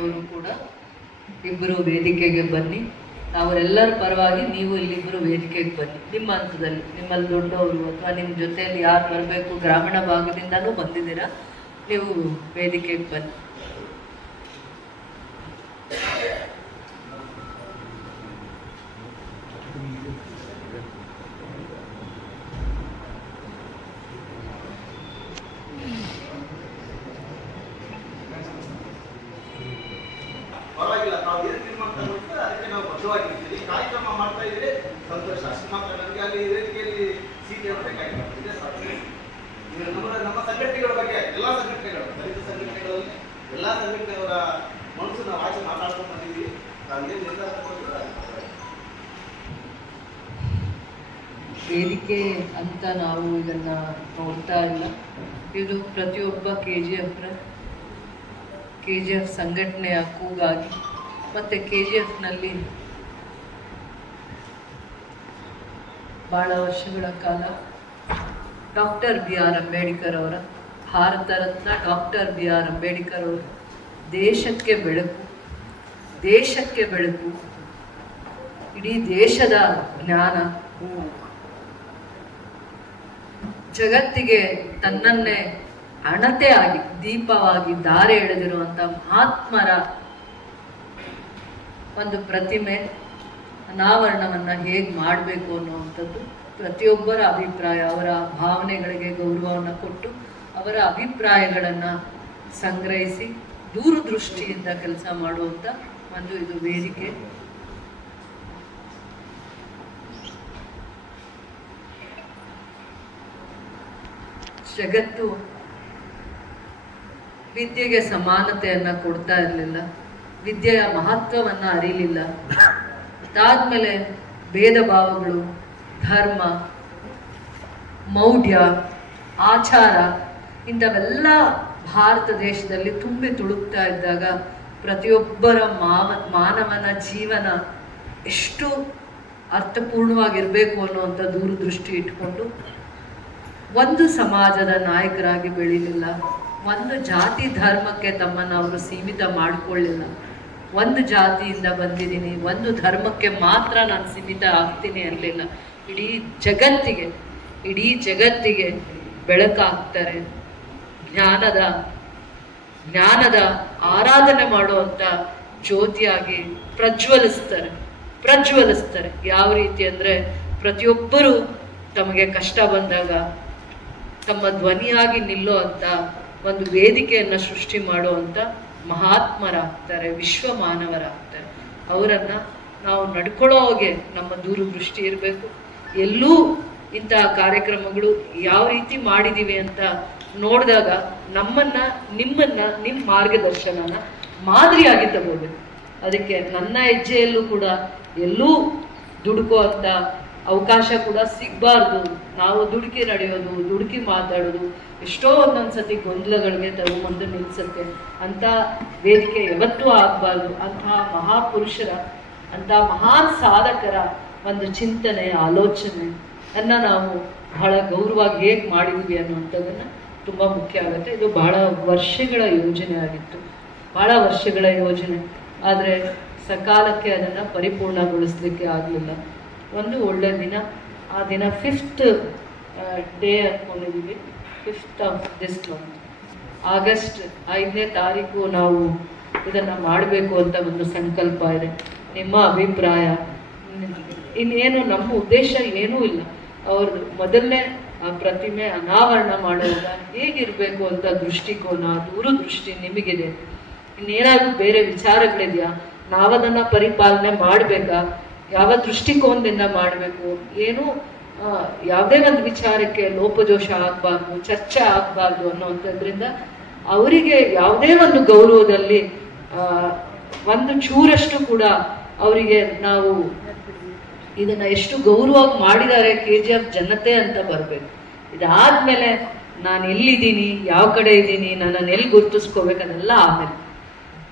ಅವರು ಕೂಡ ಇಬ್ಬರು ವೇದಿಕೆಗೆ ಬನ್ನಿ. ಅವರೆಲ್ಲರ ಪರವಾಗಿ ನೀವು ಇಲ್ಲಿಬ್ಬರು ವೇದಿಕೆಗೆ ಬನ್ನಿ. ನಿಮ್ಮ ಹಂತದಲ್ಲಿ ನಿಮ್ಮಲ್ಲಿ ದೊಡ್ಡವರು ಅಥವಾ ನಿಮ್ಮ ಜೊತೆಯಲ್ಲಿ ಯಾರು ಬರಬೇಕು, ಗ್ರಾಮೀಣ ಭಾಗದಿಂದನೂ ಬಂದಿದ್ದೀರಾ, ನೀವು ವೇದಿಕೆಗೆ ಬನ್ನಿ. ಪರವಾಗಿಲ್ಲ, ನಾವು ಏನು ತೀರ್ಮಾನ ತಗೊಂಡು ಅದಕ್ಕೆ ನಾವು ಬದ್ಧವಾಗಿರ್ತೀವಿ. ಕಾರ್ಯಕ್ರಮ ಮಾಡ್ತಾ ಇದ್ರೆ ಸಂತೋಷ. ಅಷ್ಟು ಮಾತ್ರ ನನಗೆ ಅಲ್ಲಿ ವೇದಿಕೆಯಲ್ಲಿ ಸೀಟ್ ಬೇಕಾಗಿಲ್ಲ. ನಮ್ಮ ಸಂಘಟನೆಗಳ ಬಗ್ಗೆ ಎಲ್ಲ ಸಂಘಟನೆಗಳು, ದಲಿತ ಸಂಘಟನೆಗಳಲ್ಲಿ ಎಲ್ಲ ಸಂಘಟನೆಯವರ ಮನಸ್ಸು ನಾವು ಆಚೆ ಮಾತಾಡ್ಕೊಂಡು ಬಂದಿದ್ದೀವಿ. ನಾವು ಏನು ನಿರ್ಧಾರ ತಗೊಂಡಿಲ್ಲ ವೇದಿಕೆ ಅಂತ ನಾವು ಇದನ್ನ ನೋಡ್ತಾ ಇಲ್ಲ. ಇದು ಪ್ರತಿಯೊಬ್ಬ KGF ಸಂಘಟನೆಯ ಕೂಗಾಗಿ ಮತ್ತು KGFನಲ್ಲಿ ಭಾಳ ವರ್ಷಗಳ ಕಾಲ ಡಾಕ್ಟರ್ BR ಅಂಬೇಡ್ಕರ್ ಅವರ, ಭಾರತ ರತ್ನ ಡಾಕ್ಟರ್ BR ಅಂಬೇಡ್ಕರ್ ಅವರು ದೇಶಕ್ಕೆ ಬೆಳಕು, ಇಡೀ ದೇಶದ ಜ್ಞಾನ, ಜಗತ್ತಿಗೆ ತನ್ನನ್ನೇ ಅಣತೆ ಆಗಿ ದೀಪವಾಗಿ ದಾರಿ ಎಳೆದಿರುವಂಥ ಮಹಾತ್ಮರ ಒಂದು ಪ್ರತಿಮೆ ಅನಾವರಣವನ್ನು ಹೇಗೆ ಮಾಡಬೇಕು ಅನ್ನುವಂಥದ್ದು ಪ್ರತಿಯೊಬ್ಬರ ಅಭಿಪ್ರಾಯ. ಅವರ ಭಾವನೆಗಳಿಗೆ ಗೌರವವನ್ನು ಕೊಟ್ಟು ಅವರ ಅಭಿಪ್ರಾಯಗಳನ್ನು ಸಂಗ್ರಹಿಸಿ ದೂರದೃಷ್ಟಿಯಿಂದ ಕೆಲಸ ಮಾಡುವಂಥ ಒಂದು ಇದು ವೇದಿಕೆ. ಜಗತ್ತು ವಿದ್ಯೆಗೆ ಸಮಾನತೆಯನ್ನು ಕೊಡ್ತಾ ಇರಲಿಲ್ಲ, ವಿದ್ಯೆಯ ಮಹತ್ವವನ್ನು ಅರಿಲಿಲ್ಲ. ಅದಾದ್ಮೇಲೆ ಭೇದ ಭಾವಗಳು, ಧರ್ಮ, ಮೌಢ್ಯ, ಆಚಾರ ಇಂಥವೆಲ್ಲ ಭಾರತ ದೇಶದಲ್ಲಿ ತುಂಬಿ ತುಳುಕ್ತಾ ಇದ್ದಾಗ ಪ್ರತಿಯೊಬ್ಬರ ಮಾನವನ ಜೀವನ ಎಷ್ಟು ಅರ್ಥಪೂರ್ಣವಾಗಿರಬೇಕು ಅನ್ನುವಂಥ ದೂರದೃಷ್ಟಿ ಇಟ್ಕೊಂಡು ಒಂದು ಸಮಾಜದ ನಾಯಕರಾಗಿ ಬೆಳೀಲಿಲ್ಲ, ಒಂದು ಜಾತಿ ಧರ್ಮಕ್ಕೆ ತಮ್ಮನ್ನು ಅವರು ಸೀಮಿತ ಮಾಡಿಕೊಳ್ಳಿಲ್ಲ. ಒಂದು ಜಾತಿಯಿಂದ ಬಂದಿದ್ದೀನಿ, ಒಂದು ಧರ್ಮಕ್ಕೆ ಮಾತ್ರ ನಾನು ಸೀಮಿತ ಆಗ್ತೀನಿ ಅನ್ನಲಿಲ್ಲ. ಇಡೀ ಜಗತ್ತಿಗೆ ಬೆಳಕಾಗ್ತಾರೆ. ಜ್ಞಾನದ ಆರಾಧನೆ ಮಾಡುವಂಥ ಜ್ಯೋತಿಯಾಗಿ ಪ್ರಜ್ವಲಿಸ್ತಾರೆ. ಯಾವ ರೀತಿ ಅಂದರೆ ಪ್ರತಿಯೊಬ್ಬರು ತಮಗೆ ಕಷ್ಟ ಬಂದಾಗ ತಮ್ಮ ಧ್ವನಿಯಾಗಿ ನಿಲ್ಲೋ ಅಂತ ಒಂದು ವೇದಿಕೆಯನ್ನು ಸೃಷ್ಟಿ ಮಾಡುವಂಥ ಮಹಾತ್ಮರಾಗ್ತಾರೆ, ವಿಶ್ವ ಮಾನವರಾಗ್ತಾರೆ. ಅವರನ್ನು ನಾವು ನಡ್ಕೊಳ್ಳೋ ಹಾಗೆ ನಮ್ಮ ದೂರದೃಷ್ಟಿ ಇರಬೇಕು. ಎಲ್ಲೂ ಇಂತಹ ಕಾರ್ಯಕ್ರಮಗಳು ಯಾವ ರೀತಿ ಮಾಡಿದ್ದೀವಿ ಅಂತ ನೋಡಿದಾಗ ನಿಮ್ಮ ಮಾರ್ಗದರ್ಶನನ ಮಾದರಿಯಾಗಿ ತಗೋಬೇಕು. ಅದಕ್ಕೆ ನನ್ನ ಹೆಜ್ಜೆಯಲ್ಲೂ ಕೂಡ ಎಲ್ಲೂ ದುಡುಕೋ ಅಂತ ಅವಕಾಶ ಕೂಡ ಸಿಗಬಾರ್ದು. ನಾವು ದುಡುಕಿ ನಡೆಯೋದು, ದುಡುಕಿ ಮಾತಾಡೋದು ಎಷ್ಟೋ ಒಂದೊಂದ್ಸತಿ ಗೊಂದಲಗಳಿಗೆ ಮುಂದೆ ನಿಲ್ಲಿಸುತ್ತೆ. ಅಂಥ ವೇದಿಕೆ ಯಾವತ್ತೂ ಆಗಬಾರ್ದು. ಅಂತಹ ಮಹಾಪುರುಷರ, ಅಂತಹ ಮಹಾನ್ ಸಾಧಕರ ಒಂದು ಚಿಂತನೆ, ಆಲೋಚನೆ ನಾವು ಬಹಳ ಗೌರವವಾಗಿ ಹೇಗೆ ಮಾಡಿದ್ವಿ ಅನ್ನುವಂಥದ್ದನ್ನು ತುಂಬ ಮುಖ್ಯ ಆಗುತ್ತೆ. ಇದು ಬಹಳ ವರ್ಷಗಳ ಯೋಜನೆ ಆಗಿತ್ತು, ಬಹಳ ವರ್ಷಗಳ ಯೋಜನೆ. ಆದರೆ ಸಕಾಲಕ್ಕೆ ಅದನ್ನು ಪರಿಪೂರ್ಣಗೊಳಿಸಲಿಕ್ಕೆ ಆಗಲಿಲ್ಲ. ಒಂದು ಒಳ್ಳೆ ದಿನ, ಆ ದಿನ 5th ಡೇ ಅಂದ್ಕೊಂಡಿದ್ದೀವಿ, 5th of this month, August 5ನೇ ತಾರೀಕು ನಾವು ಇದನ್ನು ಮಾಡಬೇಕು ಅಂತ ಒಂದು ಸಂಕಲ್ಪ ಇದೆ. ನಿಮ್ಮ ಅಭಿಪ್ರಾಯ ಇನ್ನೇನು, ನಮ್ಮ ಉದ್ದೇಶ ಏನೂ ಇಲ್ಲ. ಅವ್ರದ್ದು ಮೊದಲನೇ ಆ ಪ್ರತಿಮೆ ಅನಾವರಣ ಮಾಡುವಾಗ ಹೇಗಿರಬೇಕು ಅಂತ ದೃಷ್ಟಿಕೋನ, ದೂರದೃಷ್ಟಿ ನಿಮಗಿದೆ. ಇನ್ನೇನಾದರೂ ಬೇರೆ ವಿಚಾರಗಳಿದೆಯಾ? ನಾವದನ್ನು ಪರಿಪಾಲನೆ ಮಾಡಬೇಕಾ? ಯಾವ ದೃಷ್ಟಿಕೋನದಿಂದ ಮಾಡಬೇಕು? ಏನು ಯಾವುದೇ ಒಂದು ವಿಚಾರಕ್ಕೆ ಲೋಪದೋಷ ಆಗಬಾರ್ದು, ಚರ್ಚೆ ಆಗಬಾರ್ದು ಅನ್ನೋವಂಥದ್ರಿಂದ ಅವರಿಗೆ ಯಾವುದೇ ಒಂದು ಗೌರವದಲ್ಲಿ ಒಂದು ಚೂರಷ್ಟು ಕೂಡ ಅವರಿಗೆ ನಾವು ಇದನ್ನು ಎಷ್ಟು ಗೌರವವಾಗಿ ಮಾಡಿದ್ದಾರೆ KGF ಜನತೆ ಅಂತ ಬರಬೇಕು. ಇದಾದಮೇಲೆ ನಾನು ಎಲ್ಲಿದ್ದೀನಿ, ಯಾವ ಕಡೆ ಇದ್ದೀನಿ, ನನ್ನನ್ನು ಎಲ್ಲಿ ಗುರುತಿಸ್ಕೋಬೇಕು, ಅದೆಲ್ಲ ಆಮೇಲೆ.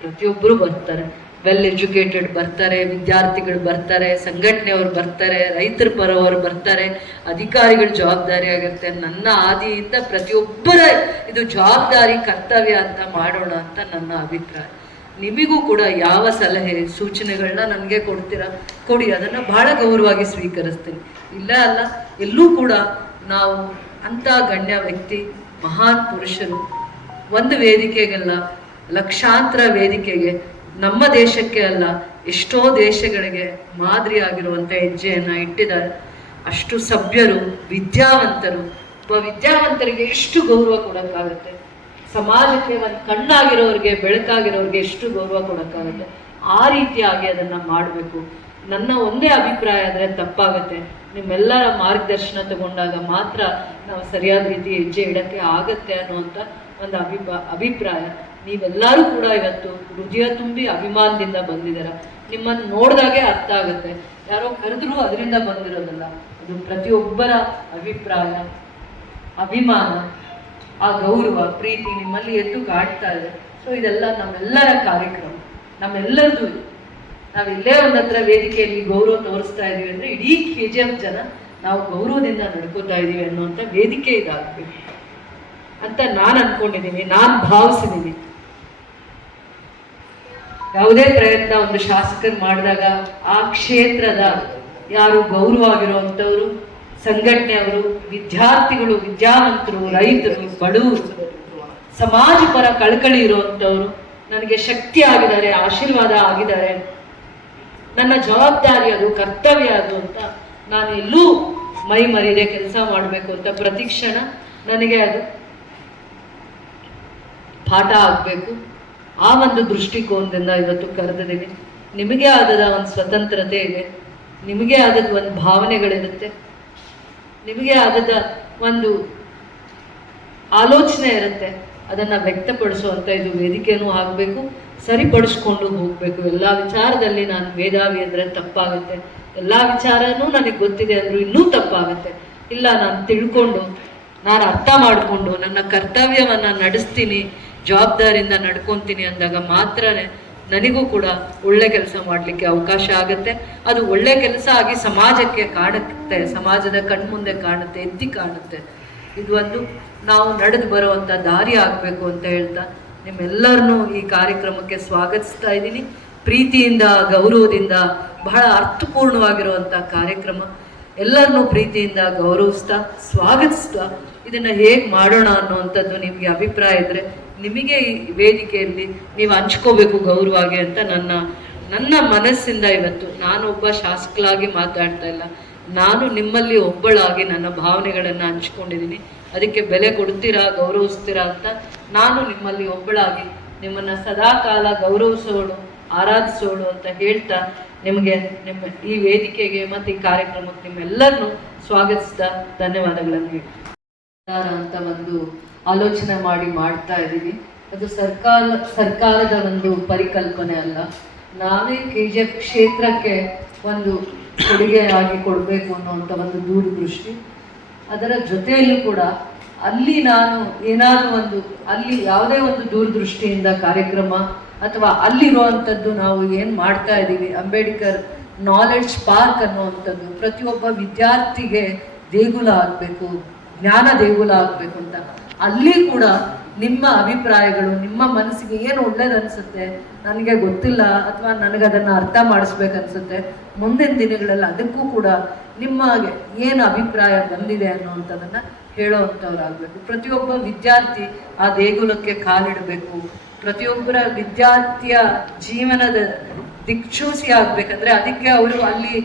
ಪ್ರತಿಯೊಬ್ಬರು ಬರ್ತಾರೆ, ವೆಲ್ ಎಜುಕೇಟೆಡ್ ಬರ್ತಾರೆ, ವಿದ್ಯಾರ್ಥಿಗಳು ಬರ್ತಾರೆ, ಸಂಘಟನೆಯವರು ಬರ್ತಾರೆ, ರೈತರ ಪರವರು ಬರ್ತಾರೆ, ಅಧಿಕಾರಿಗಳ ಜವಾಬ್ದಾರಿ ಆಗುತ್ತೆ. ನನ್ನ ಆದಿಯಿಂದ ಪ್ರತಿಯೊಬ್ಬರ ಇದು ಜವಾಬ್ದಾರಿ, ಕರ್ತವ್ಯ ಅಂತ ಮಾಡೋಣ ಅಂತ ನನ್ನ ಅಭಿಪ್ರಾಯ. ನಿಮಗೂ ಕೂಡ ಯಾವ ಸಲಹೆ ಸೂಚನೆಗಳನ್ನ ನನಗೆ ಕೊಡಿ, ಅದನ್ನು ಬಹಳ ಗೌರವವಾಗಿ ಸ್ವೀಕರಿಸ್ತೀನಿ. ಇಲ್ಲ ಅಲ್ಲ, ಎಲ್ಲೂ ಕೂಡ ನಾವು ಅಂಥ ಗಣ್ಯ ವ್ಯಕ್ತಿ, ಮಹಾನ್ ಪುರುಷರು ಒಂದು ವೇದಿಕೆಗೆಲ್ಲ ಲಕ್ಷಾಂತರ ವೇದಿಕೆಗೆ, ನಮ್ಮ ದೇಶಕ್ಕೆ ಅಲ್ಲ ಎಷ್ಟೋ ದೇಶಗಳಿಗೆ ಮಾದರಿಯಾಗಿರುವಂಥ ಹೆಜ್ಜೆಯನ್ನು ಇಟ್ಟಿದ್ದಾರೆ. ಅಷ್ಟು ಸಭ್ಯರು, ವಿದ್ಯಾವಂತರು. ವಿದ್ಯಾವಂತರಿಗೆ ಎಷ್ಟು ಗೌರವ ಕೊಡೋಕ್ಕಾಗುತ್ತೆ, ಸಮಾಜಕ್ಕೆ ಒಂದು ಕಣ್ಣಾಗಿರೋರಿಗೆ, ಬೆಳಕಾಗಿರೋರಿಗೆ ಎಷ್ಟು ಗೌರವ ಕೊಡೋಕ್ಕಾಗುತ್ತೆ. ಆ ರೀತಿಯಾಗಿ ಅದನ್ನು ಮಾಡಬೇಕು. ನನ್ನ ಒಂದೇ ಅಭಿಪ್ರಾಯ ಆದರೆ ತಪ್ಪಾಗುತ್ತೆ. ನಿಮ್ಮೆಲ್ಲರ ಮಾರ್ಗದರ್ಶನ ತಗೊಂಡಾಗ ಮಾತ್ರ ನಾವು ಸರಿಯಾದ ರೀತಿ ಹೆಜ್ಜೆ ಇಡೋಕ್ಕೆ ಆಗತ್ತೆ ಅನ್ನುವಂಥ ಒಂದು ಅಭಿಪ್ರಾಯ. ನೀವೆಲ್ಲರೂ ಕೂಡ ಇವತ್ತು ಹೃದಯ ತುಂಬಿ ಅಭಿಮಾನದಿಂದ ಬಂದಿದ್ದೀರ. ನಿಮ್ಮನ್ನು ನೋಡಿದಾಗೆ ಅರ್ಥ ಆಗುತ್ತೆ, ಯಾರೋ ಕರೆದ್ರೂ ಅದರಿಂದ ಬಂದಿರೋದಲ್ಲ. ಅದು ಪ್ರತಿಯೊಬ್ಬರ ಅಭಿಪ್ರಾಯ, ಅಭಿಮಾನ, ಆ ಗೌರವ, ಪ್ರೀತಿ ನಿಮ್ಮಲ್ಲಿ ಎದ್ದು ಕಾಡ್ತಾ ಇದೆ. ಸೊ ಇದೆಲ್ಲ ನಮ್ಮೆಲ್ಲರ ಕಾರ್ಯಕ್ರಮ, ನಮ್ಮೆಲ್ಲರದು. ನಾವೆಲ್ಲೇ ಒಂದು ಹತ್ರ ವೇದಿಕೆಯಲ್ಲಿ ಗೌರವ ತೋರಿಸ್ತಾ ಇದ್ದೀವಿ ಅಂದರೆ ಇಡೀ KGF ಜನ ನಾವು ಗೌರವದಿಂದ ನಡ್ಕೋತಾ ಇದ್ದೀವಿ ಅನ್ನುವಂಥ ವೇದಿಕೆ ಇದಾಗಬೇಕು ಅಂತ ನಾನು ಅನ್ಕೊಂಡಿದ್ದೀನಿ, ನಾನು ಭಾವಿಸಿದ್ದೀನಿ. ಯಾವುದೇ ಪ್ರಯತ್ನ ಒಂದು ಶಾಸಕರು ಮಾಡಿದಾಗ ಆ ಕ್ಷೇತ್ರದ ಯಾರು ಗೌರವ ಆಗಿರುವಂಥವ್ರು, ಸಂಘಟನೆಯವರು, ವಿದ್ಯಾರ್ಥಿಗಳು, ವಿದ್ಯಾವಂತರು, ರೈತರು, ಬಡವರು, ಸಮಾಜ ಪರ ಕಳಕಳಿ ಇರುವಂಥವ್ರು ನನಗೆ ಶಕ್ತಿ ಆಗಿದ್ದಾರೆ, ಆಶೀರ್ವಾದ ಆಗಿದ್ದಾರೆ, ನನ್ನ ಜವಾಬ್ದಾರಿ ಅದು, ಕರ್ತವ್ಯ ಅದು ಅಂತ ನಾನು ಎಲ್ಲೂ ಮೈ ಮರೀದೆ ಕೆಲಸ ಮಾಡಬೇಕು ಅಂತ ಪ್ರತಿಕ್ಷಣ ನನಗೆ ಅದು ಪಾಠ ಆಗಬೇಕು. ಆ ಒಂದು ದೃಷ್ಟಿಕೋನದಿಂದ ಇವತ್ತು ಕರೆದಿದ್ದೀನಿ. ನಿಮಗೆ ಆದದ ಒಂದು ಸ್ವತಂತ್ರತೆ ಇದೆ, ನಿಮಗೆ ಆದದ ಒಂದು ಭಾವನೆಗಳಿರುತ್ತೆ, ನಿಮಗೆ ಆದದ ಒಂದು ಆಲೋಚನೆ ಇರುತ್ತೆ. ಅದನ್ನು ವ್ಯಕ್ತಪಡಿಸುವಂಥ ಇದು ವೇದಿಕೆನೂ ಆಗಬೇಕು, ಸರಿಪಡಿಸ್ಕೊಂಡು ಹೋಗಬೇಕು. ಎಲ್ಲ ವಿಚಾರದಲ್ಲಿ ನಾನು ಮೇಧಾವಿ ಅಂದರೆ ತಪ್ಪಾಗುತ್ತೆ, ಎಲ್ಲ ವಿಚಾರನೂ ನನಗೆ ಗೊತ್ತಿದೆ ಅಂದರೂ ಇನ್ನೂ ತಪ್ಪಾಗುತ್ತೆ. ಇಲ್ಲ, ನಾನು ತಿಳ್ಕೊಂಡು, ನಾನು ಅರ್ಥ ಮಾಡಿಕೊಂಡು ನನ್ನ ಕರ್ತವ್ಯವನ್ನು ನಡೆಸ್ತೀನಿ, ಜವಾಬ್ದಾರಿಯಿಂದ ನಡ್ಕೊತೀನಿ ಅಂದಾಗ ಮಾತ್ರ ನನಗೂ ಕೂಡ ಒಳ್ಳೆ ಕೆಲಸ ಮಾಡಲಿಕ್ಕೆ ಅವಕಾಶ ಆಗುತ್ತೆ. ಅದು ಒಳ್ಳೆ ಕೆಲಸ ಆಗಿ ಸಮಾಜಕ್ಕೆ ಕಾಣುತ್ತೆ, ಸಮಾಜದ ಕಣ್ಮುಂದೆ ಕಾಣುತ್ತೆ, ಎತ್ತಿ ಕಾಣುತ್ತೆ. ಇದು ಒಂದು ನಾವು ನಡೆದು ಬರುವಂಥ ದಾರಿ ಆಗಬೇಕು ಅಂತ ಹೇಳ್ತಾ ನಿಮ್ಮೆಲ್ಲರನ್ನೂ ಈ ಕಾರ್ಯಕ್ರಮಕ್ಕೆ ಸ್ವಾಗತಿಸ್ತಾ ಇದ್ದೀನಿ. ಪ್ರೀತಿಯಿಂದ, ಗೌರವದಿಂದ, ಬಹಳ ಅರ್ಥಪೂರ್ಣವಾಗಿರುವಂಥ ಕಾರ್ಯಕ್ರಮ. ಎಲ್ಲರನ್ನೂ ಪ್ರೀತಿಯಿಂದ ಗೌರವಿಸ್ತಾ, ಸ್ವಾಗತಿಸ್ತಾ ಇದನ್ನು ಹೇಗೆ ಮಾಡೋಣ ಅನ್ನುವಂಥದ್ದು ನಿಮಗೆ ಅಭಿಪ್ರಾಯ ಇದ್ದರೆ ನಿಮಗೆ ಈ ವೇದಿಕೆಯಲ್ಲಿ ನೀವು ಹಂಚ್ಕೋಬೇಕು ಗೌರವವಾಗಿ ಅಂತ ನನ್ನ ಮನಸ್ಸಿಂದ ಇವತ್ತು ನಾನು ಒಬ್ಬ ಶಾಸಕರಾಗಿ ಮಾತಾಡ್ತಾ ಇಲ್ಲ, ನಾನು ನಿಮ್ಮಲ್ಲಿ ಒಬ್ಬಳಾಗಿ ನನ್ನ ಭಾವನೆಗಳನ್ನು ಹಂಚ್ಕೊಂಡಿದ್ದೀನಿ. ಅದಕ್ಕೆ ಬೆಲೆ ಕೊಡ್ತೀರಾ, ಗೌರವಿಸ್ತೀರಾ ಅಂತ ನಾನು ನಿಮ್ಮಲ್ಲಿ ಒಬ್ಬಳಾಗಿ ನಿಮ್ಮನ್ನು ಸದಾಕಾಲ ಗೌರವಿಸೋಳು, ಆರಾಧಿಸೋಳು ಅಂತ ಹೇಳ್ತಾ ನಿಮಗೆ ನಿಮ್ಮ ಈ ವೇದಿಕೆಗೆ ಮತ್ತು ಈ ಕಾರ್ಯಕ್ರಮಕ್ಕೆ ನಿಮ್ಮೆಲ್ಲರನ್ನೂ ಸ್ವಾಗತಿಸ್ತಾ ಧನ್ಯವಾದಗಳನ್ನು ಹೇಳಿ ಅಂತ ಒಂದು ಆಲೋಚನೆ ಮಾಡ್ತಾ ಇದ್ದೀವಿ. ಅದು ಸರ್ಕಾರದ ಒಂದು ಪರಿಕಲ್ಪನೆ ಅಲ್ಲ. ನಾವೇ KGF ಕ್ಷೇತ್ರಕ್ಕೆ ಒಂದು ಕೊಡುಗೆಯಾಗಿ ಕೊಡಬೇಕು ಅನ್ನುವಂಥ ಒಂದು ದೂರದೃಷ್ಟಿ. ಅದರ ಜೊತೆಯಲ್ಲೂ ಕೂಡ ಅಲ್ಲಿ ನಾನು ಏನಾದರೂ ಅಲ್ಲಿ ಯಾವುದೇ ಒಂದು ದೂರದೃಷ್ಟಿಯಿಂದ ಕಾರ್ಯಕ್ರಮ ಅಥವಾ ಅಲ್ಲಿರುವಂಥದ್ದು ನಾವು ಏನು ಮಾಡ್ತಾ ಇದ್ದೀವಿ, ಅಂಬೇಡ್ಕರ್ ನಾಲೆಡ್ಜ್ ಪಾರ್ಕ್ ಅನ್ನುವಂಥದ್ದು ಪ್ರತಿಯೊಬ್ಬ ವಿದ್ಯಾರ್ಥಿಗೆ ದೇಗುಲ ಆಗಬೇಕು, ಜ್ಞಾನ ದೇಗುಲ ಆಗಬೇಕು ಅಂತ ಅಲ್ಲಿ ಕೂಡ ನಿಮ್ಮ ಅಭಿಪ್ರಾಯಗಳು, ನಿಮ್ಮ ಮನಸ್ಸಿಗೆ ಏನು ಒಳ್ಳೇದು ಅನಿಸುತ್ತೆ, ನನಗೆ ಗೊತ್ತಿಲ್ಲ ಅಥವಾ ನನಗದನ್ನು ಅರ್ಥ ಮಾಡಿಸ್ಬೇಕನ್ಸುತ್ತೆ, ಮುಂದಿನ ದಿನಗಳಲ್ಲಿ ಅದಕ್ಕೂ ಕೂಡ ನಿಮಗೆ ಏನು ಅಭಿಪ್ರಾಯ ಬಂದಿದೆ ಅನ್ನುವಂಥದ್ದನ್ನು ಹೇಳೋವಂಥವ್ರಾಗಬೇಕು. ಪ್ರತಿಯೊಬ್ಬ ವಿದ್ಯಾರ್ಥಿ ಆ ದೇಗುಲಕ್ಕೆ ಕಾಲಿಡಬೇಕು. ಪ್ರತಿಯೊಬ್ಬರ ವಿದ್ಯಾರ್ಥಿಯ ಜೀವನದ ದಿಕ್ಸೂಚಿ ಆಗಬೇಕಂದ್ರೆ ಅದಕ್ಕೆ ಅವರು ಅಲ್ಲಿ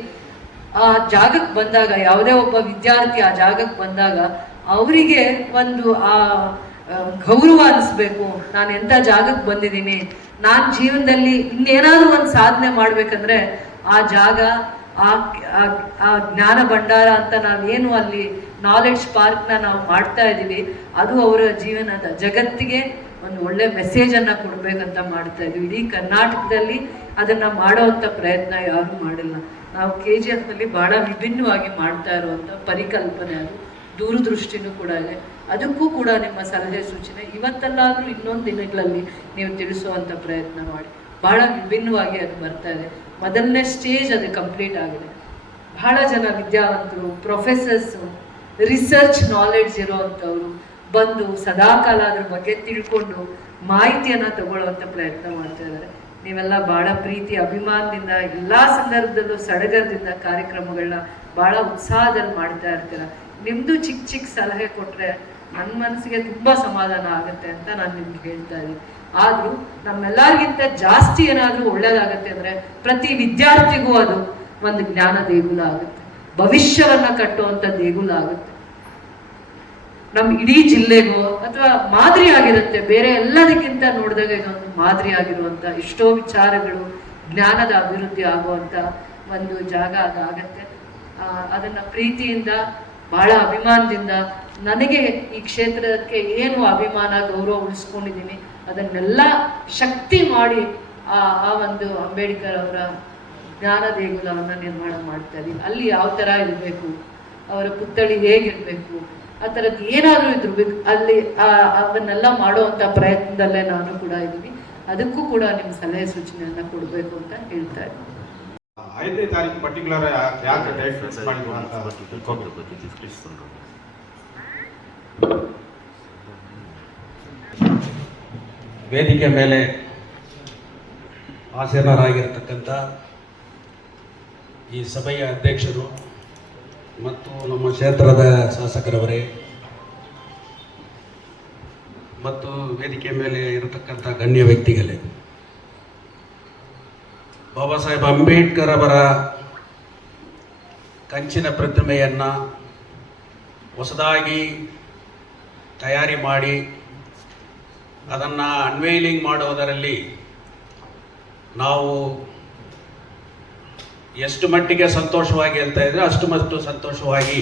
ಆ ಜಾಗಕ್ಕೆ ಬಂದಾಗ, ಯಾವುದೇ ಒಬ್ಬ ವಿದ್ಯಾರ್ಥಿ ಆ ಜಾಗಕ್ಕೆ ಬಂದಾಗ ಅವರಿಗೆ ಒಂದು ಆ ಗೌರವ ಅನಿಸ್ಬೇಕು. ನಾನು ಎಂಥ ಜಾಗಕ್ಕೆ ಬಂದಿದ್ದೀನಿ, ನಾನು ಜೀವನದಲ್ಲಿ ಇನ್ನೇನಾದರೂ ಒಂದು ಸಾಧನೆ ಮಾಡಬೇಕಂದ್ರೆ ಆ ಜಾಗ, ಆ ಜ್ಞಾನ ಭಂಡಾರ ಅಂತ ನಾವೇನು ಅಲ್ಲಿ ನಾಲೆಡ್ಜ್ ಪಾರ್ಕ್ನ ನಾವು ಮಾಡ್ತಾ ಇದ್ದೀವಿ, ಅದು ಅವರ ಜೀವನದ ಜಗತ್ತಿಗೆ ಒಂದು ಒಳ್ಳೆ ಮೆಸೇಜನ್ನು ಕೊಡಬೇಕಂತ ಮಾಡ್ತಾ ಇದ್ದೀವಿ. ಇಡೀ ಕರ್ನಾಟಕದಲ್ಲಿ ಅದನ್ನು ಮಾಡೋವಂಥ ಪ್ರಯತ್ನ ಯಾರೂ ಮಾಡಿಲ್ಲ. ನಾವು KGFನಲ್ಲಿ ಭಾಳ ವಿಭಿನ್ನವಾಗಿ ಮಾಡ್ತಾ ಇರುವಂಥ ಪರಿಕಲ್ಪನೆ, ಅದು ದೂರದೃಷ್ಟಿನೂ ಕೂಡ ಇದೆ. ಅದಕ್ಕೂ ಕೂಡ ನಿಮ್ಮ ಸಲಹೆ ಸೂಚನೆ ಇವತ್ತಲ್ಲಾದರೂ ಇನ್ನೊಂದು ದಿನಗಳಲ್ಲಿ ನೀವು ತಿಳಿಸುವಂಥ ಪ್ರಯತ್ನ ಮಾಡಿ. ಭಾಳ ವಿಭಿನ್ನವಾಗಿ ಅದು ಬರ್ತಾ ಇದೆ. ಮೊದಲನೇ ಸ್ಟೇಜ್ ಅದು ಕಂಪ್ಲೀಟ್ ಆಗಿದೆ. ಬಹಳ ಜನ ವಿದ್ಯಾವಂತರು, ಪ್ರೊಫೆಸರ್ಸು, ರಿಸರ್ಚ್ ನಾಲೆಡ್ಜ್ ಇರೋವಂಥವ್ರು ಬಂದು ಸದಾಕಾಲ ಅದ್ರ ಬಗ್ಗೆ ತಿಳ್ಕೊಂಡು ಮಾಹಿತಿಯನ್ನು ತಗೊಳ್ಳುವಂಥ ಪ್ರಯತ್ನ ಮಾಡ್ತಾ ಇದ್ದಾರೆ. ನೀವೆಲ್ಲ ಭಾಳ ಪ್ರೀತಿ ಅಭಿಮಾನದಿಂದ ಎಲ್ಲ ಸಂದರ್ಭದಲ್ಲೂ ಸಡಗರದಿಂದ ಕಾರ್ಯಕ್ರಮಗಳನ್ನ ಭಾಳ ಉತ್ಸಾಹದಲ್ಲಿ ಮಾಡ್ತಾ ಇರ್ತೀರ. ನಿಮ್ಮದು ಚಿಕ್ಕ ಚಿಕ್ಕ ಸಲಹೆ ಕೊಟ್ಟರೆ ನನ್ನ ಮನಸ್ಸಿಗೆ ತುಂಬ ಸಮಾಧಾನ ಆಗುತ್ತೆ ಅಂತ ನಾನು ನಿಮ್ಗೆ ಹೇಳ್ತಾ ಇದ್ದೀನಿ. ಆದರೂ ನಮ್ಮೆಲ್ಲರಿಗಿಂತ ಜಾಸ್ತಿ ಏನಾದರೂ ಒಳ್ಳೇದಾಗತ್ತೆ ಅಂದರೆ ಪ್ರತಿ ವಿದ್ಯಾರ್ಥಿಗೂ ಅದು ಒಂದು ಜ್ಞಾನ ದೇಗುಲ ಆಗುತ್ತೆ, ಭವಿಷ್ಯವನ್ನ ಕಟ್ಟುವಂಥ ದೇಗುಲ ಆಗುತ್ತೆ. ನಮ್ಮ ಇಡೀ ಜಿಲ್ಲೆಗೂ ಅಥವಾ ಮಾದರಿ ಆಗಿರುತ್ತೆ. ಬೇರೆ ಎಲ್ಲದಕ್ಕಿಂತ ನೋಡಿದಾಗ ಇದೊಂದು ಮಾದರಿ ಆಗಿರುವಂಥ ಎಷ್ಟೋ ವಿಚಾರಗಳು, ಜ್ಞಾನದ ಅಭಿವೃದ್ಧಿ ಆಗುವಂಥ ಒಂದು ಜಾಗ ಅದಾಗತ್ತೆ. ಅದನ್ನು ಪ್ರೀತಿಯಿಂದ ಬಹಳ ಅಭಿಮಾನದಿಂದ ನನಗೆ ಈ ಕ್ಷೇತ್ರಕ್ಕೆ ಏನು ಅಭಿಮಾನ ಗೌರವ ಉಳಿಸ್ಕೊಂಡಿದ್ದೀನಿ ಅದನ್ನೆಲ್ಲ ಶಕ್ತಿ ಮಾಡಿ ಆ ಒಂದು ಅಂಬೇಡ್ಕರ್ ಅವರ ಜ್ಞಾನ ದೇಗುಲವನ್ನು ನಿರ್ಮಾಣ ಮಾಡ್ತಾ ಇದ್ದೀನಿ. ಅಲ್ಲಿ ಯಾವ ಥರ ಇರಬೇಕು, ಅವರ ಪುತ್ಥಳಿ ಹೇಗಿರಬೇಕು, ಆ ಥರದ್ದು ಏನಾದರೂ ಇದ್ರು ಅಲ್ಲಿ ಅವನ್ನೆಲ್ಲ ಮಾಡುವಂಥ ಪ್ರಯತ್ನದಲ್ಲೇ ನಾನು ಕೂಡ ಇದ್ದೀನಿ. ಅದಕ್ಕೂ ಕೂಡ ನಿಮ್ಮ ಸಲಹೆ ಸೂಚನೆಯನ್ನು ಕೊಡಬೇಕು ಅಂತ ಹೇಳ್ತಾ ಇದ್ದೀನಿ. 5ನೇ ತಾರೀಕು ಪರ್ಟಿಕ್ಯುಲರ್ ಯಾಕೆ ಡೇಟ್ ಫಿಕ್ಸ್ ಮಾಡಿದ್ರು ಅಂತ ವೇದಿಕೆ ಮೇಲೆ ಆಸೀನರಾಗಿರ್ತಕ್ಕಂಥ ಈ ಸಭೆಯ ಅಧ್ಯಕ್ಷರು ಮತ್ತು ನಮ್ಮ ಕ್ಷೇತ್ರದ ಶಾಸಕರವರೇ ಮತ್ತು ವೇದಿಕೆ ಮೇಲೆ ಇರತಕ್ಕಂಥ ಗಣ್ಯ ವ್ಯಕ್ತಿಗಳೇ, ಬಾಬಾ ಸಾಹೇಬ್ ಅಂಬೇಡ್ಕರ್ ಅವರ ಕಂಚಿನ ಪ್ರತಿಮೆಯನ್ನು ಹೊಸದಾಗಿ ತಯಾರಿ ಮಾಡಿ ಅದನ್ನು ಅನ್ವೈಲಿಂಗ್ ಮಾಡುವುದರಲ್ಲಿ ನಾವು ಎಷ್ಟು ಮಟ್ಟಿಗೆ ಸಂತೋಷವಾಗಿ ಹೇಳ್ತಾ ಇದ್ರೆ ಅಷ್ಟು ಸಂತೋಷವಾಗಿ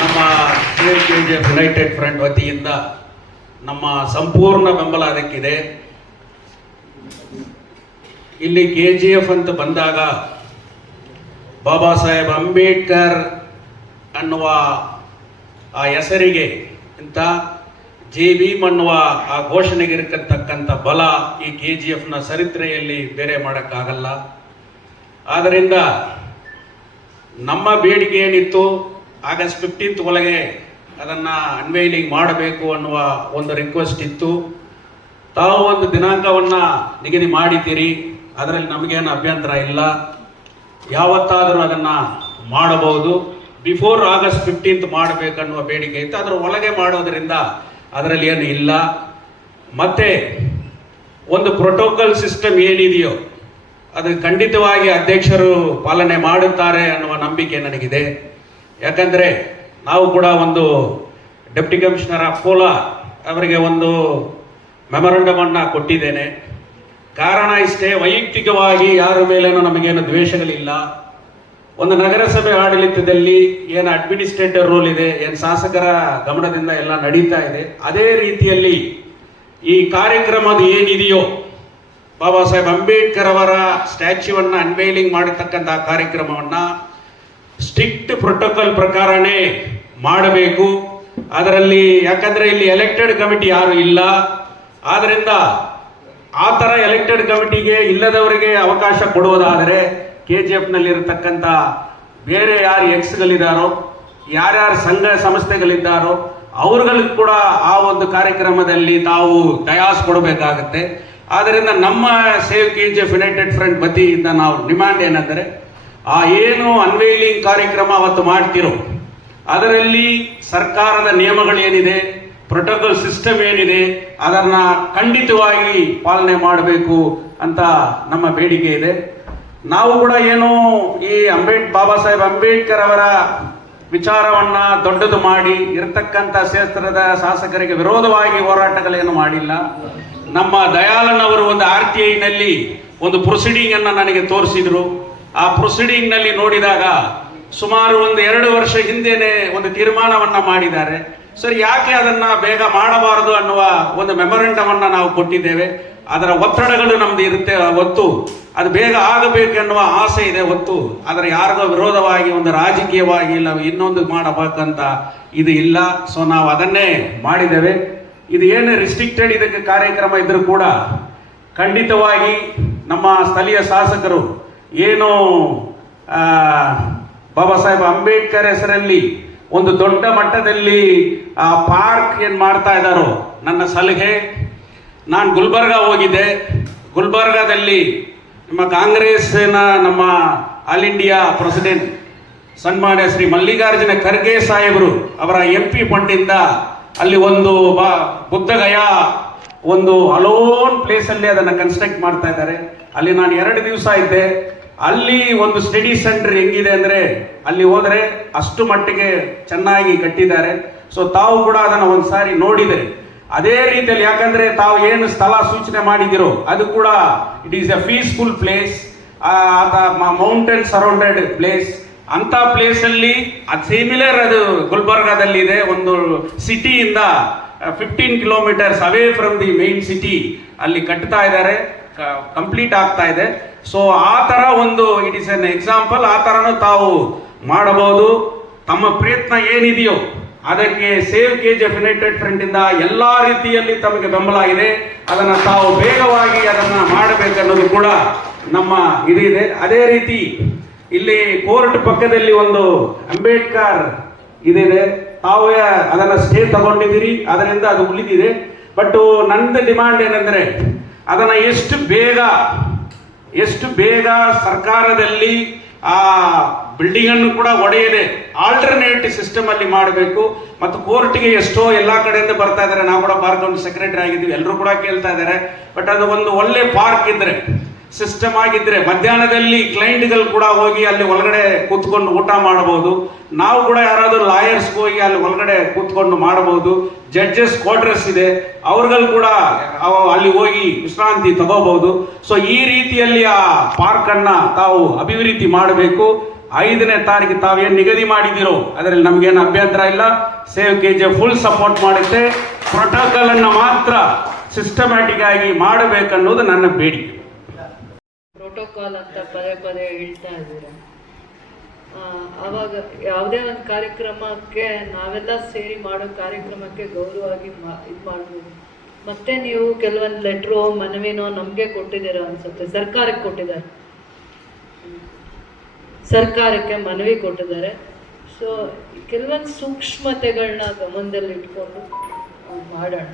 ನಮ್ಮ KJF ಯುನೈಟೆಡ್ ಫ್ರಂಟ್ ವತಿಯಿಂದ ನಮ್ಮ ಸಂಪೂರ್ಣ ಬೆಂಬಲ ಅದಕ್ಕಿದೆ. ಇಲ್ಲಿ KJF ಅಂತ ಬಂದಾಗ ಬಾಬಾ ಸಾಹೇಬ್ ಅಂಬೇಡ್ಕರ್ ಅನ್ನುವ ಆ ಹೆಸರಿಗೆ ಇಂಥ ಜೆ ಭೀಮ್ ಅನ್ನುವ ಆ ಘೋಷಣೆಗೆ ಇರತಕ್ಕಂಥ ಬಲ ಈ KGFನ ಚರಿತ್ರೆಯಲ್ಲಿ ಬೇರೆ ಮಾಡೋಕ್ಕಾಗಲ್ಲ. ಆದ್ದರಿಂದ ನಮ್ಮ ಬೇಡಿಕೆ ಏನಿತ್ತು ಆಗಸ್ಟ್ 15th ಒಳಗೆ ಅದನ್ನು ಅನ್ವೈಲಿಂಗ್ ಮಾಡಬೇಕು ಅನ್ನುವ ಒಂದು ರಿಕ್ವೆಸ್ಟ್ ಇತ್ತು. ತಾವು ಒಂದು ದಿನಾಂಕವನ್ನು ನಿಗದಿ ಮಾಡಿದ್ದೀರಿ, ಅದರಲ್ಲಿ ನಮಗೇನು ಅಭ್ಯಂತರ ಇಲ್ಲ. ಯಾವತ್ತಾದರೂ ಅದನ್ನು ಮಾಡಬಹುದು. ಬಿಫೋರ್ ಆಗಸ್ಟ್ 15th ಮಾಡಬೇಕನ್ನುವ ಬೇಡಿಕೆ ಇತ್ತು. ಅದರ ಒಳಗೆ ಮಾಡೋದರಿಂದ ಅದರಲ್ಲಿ ಏನು ಇಲ್ಲ. ಮತ್ತೆ ಒಂದು ಪ್ರೋಟೋಕಾಲ್ ಸಿಸ್ಟಮ್ ಏನಿದೆಯೋ ಅದು ಖಂಡಿತವಾಗಿ ಅಧ್ಯಕ್ಷರು ಪಾಲನೆ ಮಾಡುತ್ತಾರೆ ಅನ್ನುವ ನಂಬಿಕೆ ನನಗಿದೆ. ಯಾಕಂದರೆ ನಾವು ಕೂಡ ಒಂದು ಡೆಪ್ಟಿ ಕಮಿಷನರ್ ಆಫ್ ಕೋಲಾರ್ ಅವರಿಗೆ ಒಂದು ಮೆಮೊರಂಡಮನ್ನು ಕೊಟ್ಟಿದ್ದೇನೆ. ಕಾರಣ ಇಷ್ಟೇ, ವೈಯಕ್ತಿಕವಾಗಿ ಯಾರ ಮೇಲೇನೂ ನಮಗೇನು ದ್ವೇಷಗಳಿಲ್ಲ. ಒಂದು ನಗರಸಭೆ ಆಡಳಿತದಲ್ಲಿ ಏನು ಅಡ್ಮಿನಿಸ್ಟ್ರೇಟಿವ್ ರೋಲ್ ಇದೆ, ಏನು ಶಾಸಕರ ಗಮನದಿಂದ ಎಲ್ಲ ನಡೀತಾ ಇದೆ, ಅದೇ ರೀತಿಯಲ್ಲಿ ಈ ಕಾರ್ಯಕ್ರಮದ ಏನಿದೆಯೋ ಬಾಬಾ ಸಾಹೇಬ್ ಅಂಬೇಡ್ಕರ್ ಅವರ ಸ್ಟ್ಯಾಚ್ಯೂವನ್ನು ಅನ್ವೈಲಿಂಗ್ ಮಾಡತಕ್ಕಂಥ ಕಾರ್ಯಕ್ರಮವನ್ನು ಸ್ಟ್ರಿಕ್ಟ್ ಪ್ರೋಟೋಕಾಲ್ ಪ್ರಕಾರನೇ ಮಾಡಬೇಕು. ಅದರಲ್ಲಿ ಯಾಕಂದರೆ ಇಲ್ಲಿ ಎಲೆಕ್ಟೆಡ್ ಕಮಿಟಿ ಯಾರು ಇಲ್ಲ, ಆದ್ದರಿಂದ ಆ ಥರ ಎಲೆಕ್ಟೆಡ್ ಕಮಿಟಿಗೆ ಇಲ್ಲದವರಿಗೆ ಅವಕಾಶ ಕೊಡುವುದಾದರೆ KGFನಲ್ಲಿರತಕ್ಕಂಥ ಬೇರೆ ಯಾರು ಎಕ್ಸ್ಗಳಿದ್ದಾರೋ, ಯಾರ್ಯಾರು ಸಂಘ ಸಂಸ್ಥೆಗಳಿದ್ದಾರೋ ಅವ್ರುಗಳಿಗೆ ಕೂಡ ಆ ಒಂದು ಕಾರ್ಯಕ್ರಮದಲ್ಲಿ ತಾವು ಡಯಾಸ್ ಕೊಡಬೇಕಾಗತ್ತೆ. ಆದ್ದರಿಂದ ನಮ್ಮ ಸೇವ್ KGF ಯುನೈಟೆಡ್ ಫ್ರಂಟ್ ವತಿಯಿಂದ ನಾವು ಡಿಮ್ಯಾಂಡ್ ಏನಂದರೆ, ಆ ಏನು ಅನ್ವೈಲಿಂಗ್ ಕಾರ್ಯಕ್ರಮ ಅವತ್ತು ಮಾಡ್ತಿರೋ ಅದರಲ್ಲಿ ಸರ್ಕಾರದ ನಿಯಮಗಳೇನಿದೆ, ಪ್ರೋಟೋಕಾಲ್ ಸಿಸ್ಟಮ್ ಏನಿದೆ, ಅದನ್ನು ಖಂಡಿತವಾಗಿ ಪಾಲನೆ ಮಾಡಬೇಕು ಅಂತ ನಮ್ಮ ಬೇಡಿಕೆ ಇದೆ. ನಾವು ಕೂಡ ಏನು ಈ ಬಾಬಾ ಸಾಹೇಬ್ ಅಂಬೇಡ್ಕರ್ ಅವರ ವಿಚಾರವನ್ನ ದೊಡ್ಡದು ಮಾಡಿ ಇರತಕ್ಕಂಥ ಕ್ಷೇತ್ರದ ಶಾಸಕರಿಗೆ ವಿರೋಧವಾಗಿ ಹೋರಾಟಗಳೇನು ಮಾಡಿಲ್ಲ. ನಮ್ಮ ದಯಾಳನವರು ಒಂದು RTIನಲ್ಲಿ ಒಂದು ಪ್ರೊಸೀಡಿಂಗ್ ಅನ್ನು ನನಗೆ ತೋರಿಸಿದ್ರು. ಆ ಪ್ರೊಸೀಡಿಂಗ್ ನಲ್ಲಿ ನೋಡಿದಾಗ ಸುಮಾರು ಒಂದು 2 ವರ್ಷ ಹಿಂದೆನೆ ಒಂದು ತೀರ್ಮಾನವನ್ನ ಮಾಡಿದ್ದಾರೆ. ಸರಿ, ಯಾಕೆ ಅದನ್ನ ಬೇಗ ಮಾಡಬಾರದು ಅನ್ನುವ ಒಂದು ಮೆಮೊರಂಡಮನ್ನು ನಾವು ಕೊಟ್ಟಿದ್ದೇವೆ. ಅದರ ಒತ್ತಡಗಳು ನಮ್ದು ಇರುತ್ತೆ ಹೊತ್ತು ಅದು ಬೇಗ ಆಗಬೇಕೆನ್ನುವ ಆಸೆ ಇದೆ ಹೊತ್ತು ಅದರ ಯಾರಿಗೋ ವಿರೋಧವಾಗಿ ಒಂದು ರಾಜಕೀಯವಾಗಿ ಇಲ್ಲ ಇನ್ನೊಂದು ಮಾಡಬೇಕಂತ ಇದು ಇಲ್ಲ. ಸೊ ನಾವು ಅದನ್ನೇ ಮಾಡಿದ್ದೇವೆ. ಇದು ಏನು ರಿಸ್ಟ್ರಿಕ್ಟೆಡ್ ಇದಕ್ಕೆ ಕಾರ್ಯಕ್ರಮ ಇದ್ರೂ ಕೂಡ ಖಂಡಿತವಾಗಿ ನಮ್ಮ ಸ್ಥಳೀಯ ಶಾಸಕರು ಏನು ಬಾಬಾ ಸಾಹೇಬ್ ಅಂಬೇಡ್ಕರ್ ಹೆಸರಲ್ಲಿ ಒಂದು ದೊಡ್ಡ ಮಟ್ಟದಲ್ಲಿ ಆ ಪಾರ್ಕ್ ಏನು ಮಾಡ್ತಾ ಇದ್ದಾರೋ, ನನ್ನ ಸಲಹೆ, ನಾನು ಗುಲ್ಬರ್ಗ ಹೋಗಿದ್ದೆ. ಗುಲ್ಬರ್ಗಾದಲ್ಲಿ ನಮ್ಮ ಕಾಂಗ್ರೆಸ್ಸಿನ ನಮ್ಮ ಆಲ್ ಇಂಡಿಯಾ ಪ್ರೆಸಿಡೆಂಟ್ ಸನ್ಮಾನ್ಯ ಶ್ರೀ ಮಲ್ಲಿಕಾರ್ಜುನ ಖರ್ಗೆ ಸಾಹೇಬರು ಅವರ MP ಫಂಡಿಂದ ಅಲ್ಲಿ ಒಂದು ಬುದ್ಧಗಯ ಒಂದು ಅಲೋನ್ ಪ್ಲೇಸಲ್ಲಿ ಅದನ್ನು ಕನ್ಸ್ಟ್ರಕ್ಟ್ ಮಾಡ್ತಾ ಇದ್ದಾರೆ. ಅಲ್ಲಿ ನಾನು 2 ದಿವಸ ಇದ್ದೆ. ಅಲ್ಲಿ ಒಂದು ಸ್ಟಡಿ ಸೆಂಟರ್ ಹೆಂಗಿದೆ ಅಂದರೆ, ಅಲ್ಲಿ ಹೋದರೆ ಅಷ್ಟು ಮಟ್ಟಿಗೆ ಚೆನ್ನಾಗಿ ಕಟ್ಟಿದ್ದಾರೆ. ಸೊ ತಾವು ಕೂಡ ಅದನ್ನು ಒಂದು ಸಾರಿ ನೋಡಿದರೆ ಅದೇ ರೀತಿಯಲ್ಲಿ, ಯಾಕಂದ್ರೆ ತಾವು ಏನು ಸ್ಥಳ ಸೂಚನೆ ಮಾಡಿದಿರೋ ಅದು ಕೂಡ it is a peaceful place, mountain surrounded place. ಅಂತ ಪ್ಲೇಸ್ ಅಲ್ಲಿ ಅದು ಸಿಮಿಲರ್, ಅದು ಗುಲ್ಬರ್ಗಾದಲ್ಲಿ ಇದೆ. ಒಂದು ಸಿಟಿಯಿಂದ 15 kilometres away from the main city ಅಲ್ಲಿ ಕಟ್ತಾ ಇದ್ದಾರೆ, ಕಂಪ್ಲೀಟ್ ಆಗ್ತಾ ಇದೆ. ಸೊ ಆ ತರ ಒಂದು ಇಟ್ ಇಸ್ ಎನ್ ಎಕ್ಸಾಂಪಲ್. ಆ ತರನು ತಾವು ಮಾಡಬಹುದು. ತಮ್ಮ ಪ್ರಯತ್ನ ಏನಿದೆಯೋ ಅದಕ್ಕೆ ಸೇವ್ KGF ಯುನೈಟೆಡ್ ಫ್ರಂಟ್ ಇಂದ ಎಲ್ಲಾ ರೀತಿಯಲ್ಲಿ ತಮಗೆ ಬೆಂಬಲ ಇದೆ. ಅದನ್ನ ತಾವು ಬೇಗವಾಗಿ ಅದನ್ನ ಮಾಡಬೇಕನ್ನೋದು ಕೂಡ ನಮ್ಮ ಇದಿದೆ. ಅದೇ ರೀತಿ ಇಲ್ಲಿ ಕೋರ್ಟ್ ಪಕ್ಕದಲ್ಲಿ ಒಂದು ಅಂಬೇಡ್ಕರ್ ಇದಿದೆ. ತಾವು ಅದನ್ನ ಸ್ಟೇ ತಗೊಂಡಿದ್ದೀರಿ, ಅದರಿಂದ ಅದು ಉಳಿದಿದೆ. ಬಟ್ ನಂದು ಡಿಮಾಂಡ್ ಏನಂದ್ರೆ, ಅದನ್ನ ಎಷ್ಟು ಬೇಗ ಸರ್ಕಾರದಲ್ಲಿ ಆ ಬಿಲ್ಡಿಂಗ್ ಅನ್ನು ಕೂಡ ಒಡೆಯದೆ ಆಲ್ಟರ್ನೇಟಿವ್ ಸಿಸ್ಟಮ್ ಅಲ್ಲಿ ಮಾಡಬೇಕು. ಮತ್ತು ಕೋರ್ಟ್ಗೆ ಎಷ್ಟೋ ಎಲ್ಲಾ ಕಡೆಯಿಂದ ಬರ್ತಾ ಇದ್ದಾರೆ. ನಾವು ಕೂಡ ಬಾರ್ ಕೌನ್ಸಿಲ್ ಸೆಕ್ರೆಟರಿ ಆಗಿದ್ದೀವಿ, ಎಲ್ಲರೂ ಕೂಡ ಕೇಳ್ತಾ ಇದ್ದಾರೆ. ಬಟ್ ಅದು ಒಂದು ಒಳ್ಳೆ ಪಾರ್ಕ್ ಇದ್ರೆ, ಸಿಸ್ಟಮ್ ಆಗಿದ್ರೆ, ಮಧ್ಯಾಹ್ನದಲ್ಲಿ ಕ್ಲೈಂಟ್ಗಳು ಕೂಡ ಹೋಗಿ ಅಲ್ಲಿ ಒಳಗಡೆ ಕೂತ್ಕೊಂಡು ಊಟ ಮಾಡಬಹುದು. ನಾವು ಕೂಡ ಯಾರಾದರೂ ಲಾಯರ್ಸ್ ಹೋಗಿ ಅಲ್ಲಿ ಒಳಗಡೆ ಕೂತ್ಕೊಂಡು ಮಾಡಬಹುದು. ಜಡ್ಜಸ್ ಕ್ವಾರ್ಟರ್ಸ್ ಇದೆ, ಅವ್ರುಗಳು ಕೂಡ ಅಲ್ಲಿ ಹೋಗಿ ವಿಶ್ರಾಂತಿ ತಗೋಬಹುದು. ಸೊ ಈ ರೀತಿಯಲ್ಲಿ ಆ ಪಾರ್ಕ್ ಅನ್ನ ತಾವು ಅಭಿವೃದ್ಧಿ ಮಾಡಬೇಕು. 5ನೇ ತಾರೀಕು ತಾವೇನು ನಿಗದಿ ಮಾಡಿದಿರೋ ಅದರಲ್ಲಿ ನಮಗೇನು ಅಭ್ಯಂತರ ಇಲ್ಲ. ಸೇವ್ KGF ಫುಲ್ ಸಪೋರ್ಟ್ ಮಾಡುತ್ತೆ. ಪ್ರೋಟೋಕಾಲ್ ಅನ್ನ ಮಾತ್ರ ಸಿಸ್ಟಮ್ಯಾಟಿಕ್ ಆಗಿ ಮಾಡಬೇಕನ್ನೋದು ನನ್ನ ಬೇಡಿಕೆ. ಪ್ರೋಟೋಕಾಲ್ ಅಂತ ಪದೇ ಪದೇ ಹೇಳ್ತಾ ಇದ್ದೀರ. ಆವಾಗ ಯಾವುದೇ ಒಂದು ಕಾರ್ಯಕ್ರಮಕ್ಕೆ ನಾವೆಲ್ಲ ಸೇರಿ ಮಾಡೋ ಕಾರ್ಯಕ್ರಮಕ್ಕೆ ಗೌರವವಾಗಿ ಇದು ಮಾಡ್ಬೋದು. ಮತ್ತೆ ನೀವು ಕೆಲವೊಂದು ಲೆಟ್ರೋ ಮನವಿನೋ ನಮಗೆ ಕೊಟ್ಟಿದ್ದೀರ ಅನ್ಸುತ್ತೆ, ಸರ್ಕಾರಕ್ಕೆ ಕೊಟ್ಟಿದ್ದಾರೆ, ಸರ್ಕಾರಕ್ಕೆ ಮನವಿ ಕೊಟ್ಟಿದ್ದಾರೆ. ಸೊ ಕೆಲವೊಂದು ಸೂಕ್ಷ್ಮತೆಗಳನ್ನ ಗಮನದಲ್ಲಿ ಇಟ್ಕೊಂಡು ಮಾಡೋಣ.